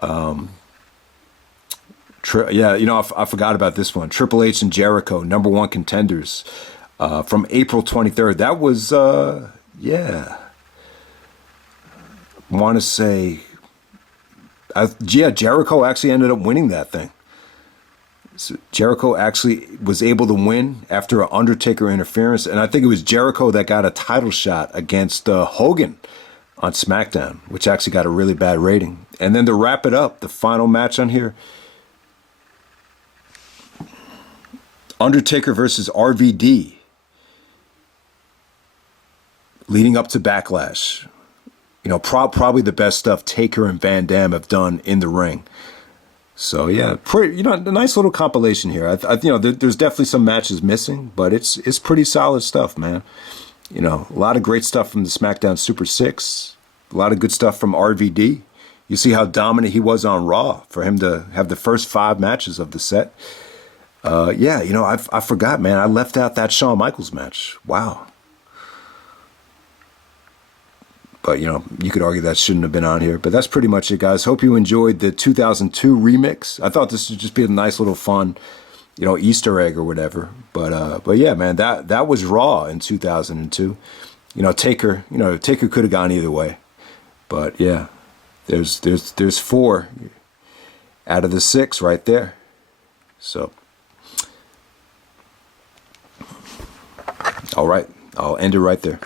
I forgot about this one. Triple H and Jericho, number one contenders from April 23rd. That was, I want to say, Jericho actually ended up winning that thing. So Jericho actually was able to win after an Undertaker interference, and I think it was Jericho that got a title shot against Hogan on SmackDown, which actually got a really bad rating. And then to wrap it up, the final match on here, Undertaker versus RVD, leading up to Backlash. Probably the best stuff Taker and Van Dam have done in the ring. So yeah, a nice little compilation here. There's definitely some matches missing, but it's pretty solid stuff, man. You know, a lot of great stuff from the SmackDown Super 6. A lot of good stuff from RVD. You see how dominant he was on Raw for him to have the first 5 matches of the set. Yeah, you know, I forgot, man. I left out that Shawn Michaels match. Wow. But, you know, you could argue that shouldn't have been on here. But that's pretty much it, guys. Hope you enjoyed the 2002 remix. I thought this would just be a nice little fun, you know, Easter egg or whatever. But yeah, man, that was Raw in 2002. You know, Taker could have gone either way. But yeah, there's 4 out of the 6 right there. So, all right, I'll end it right there.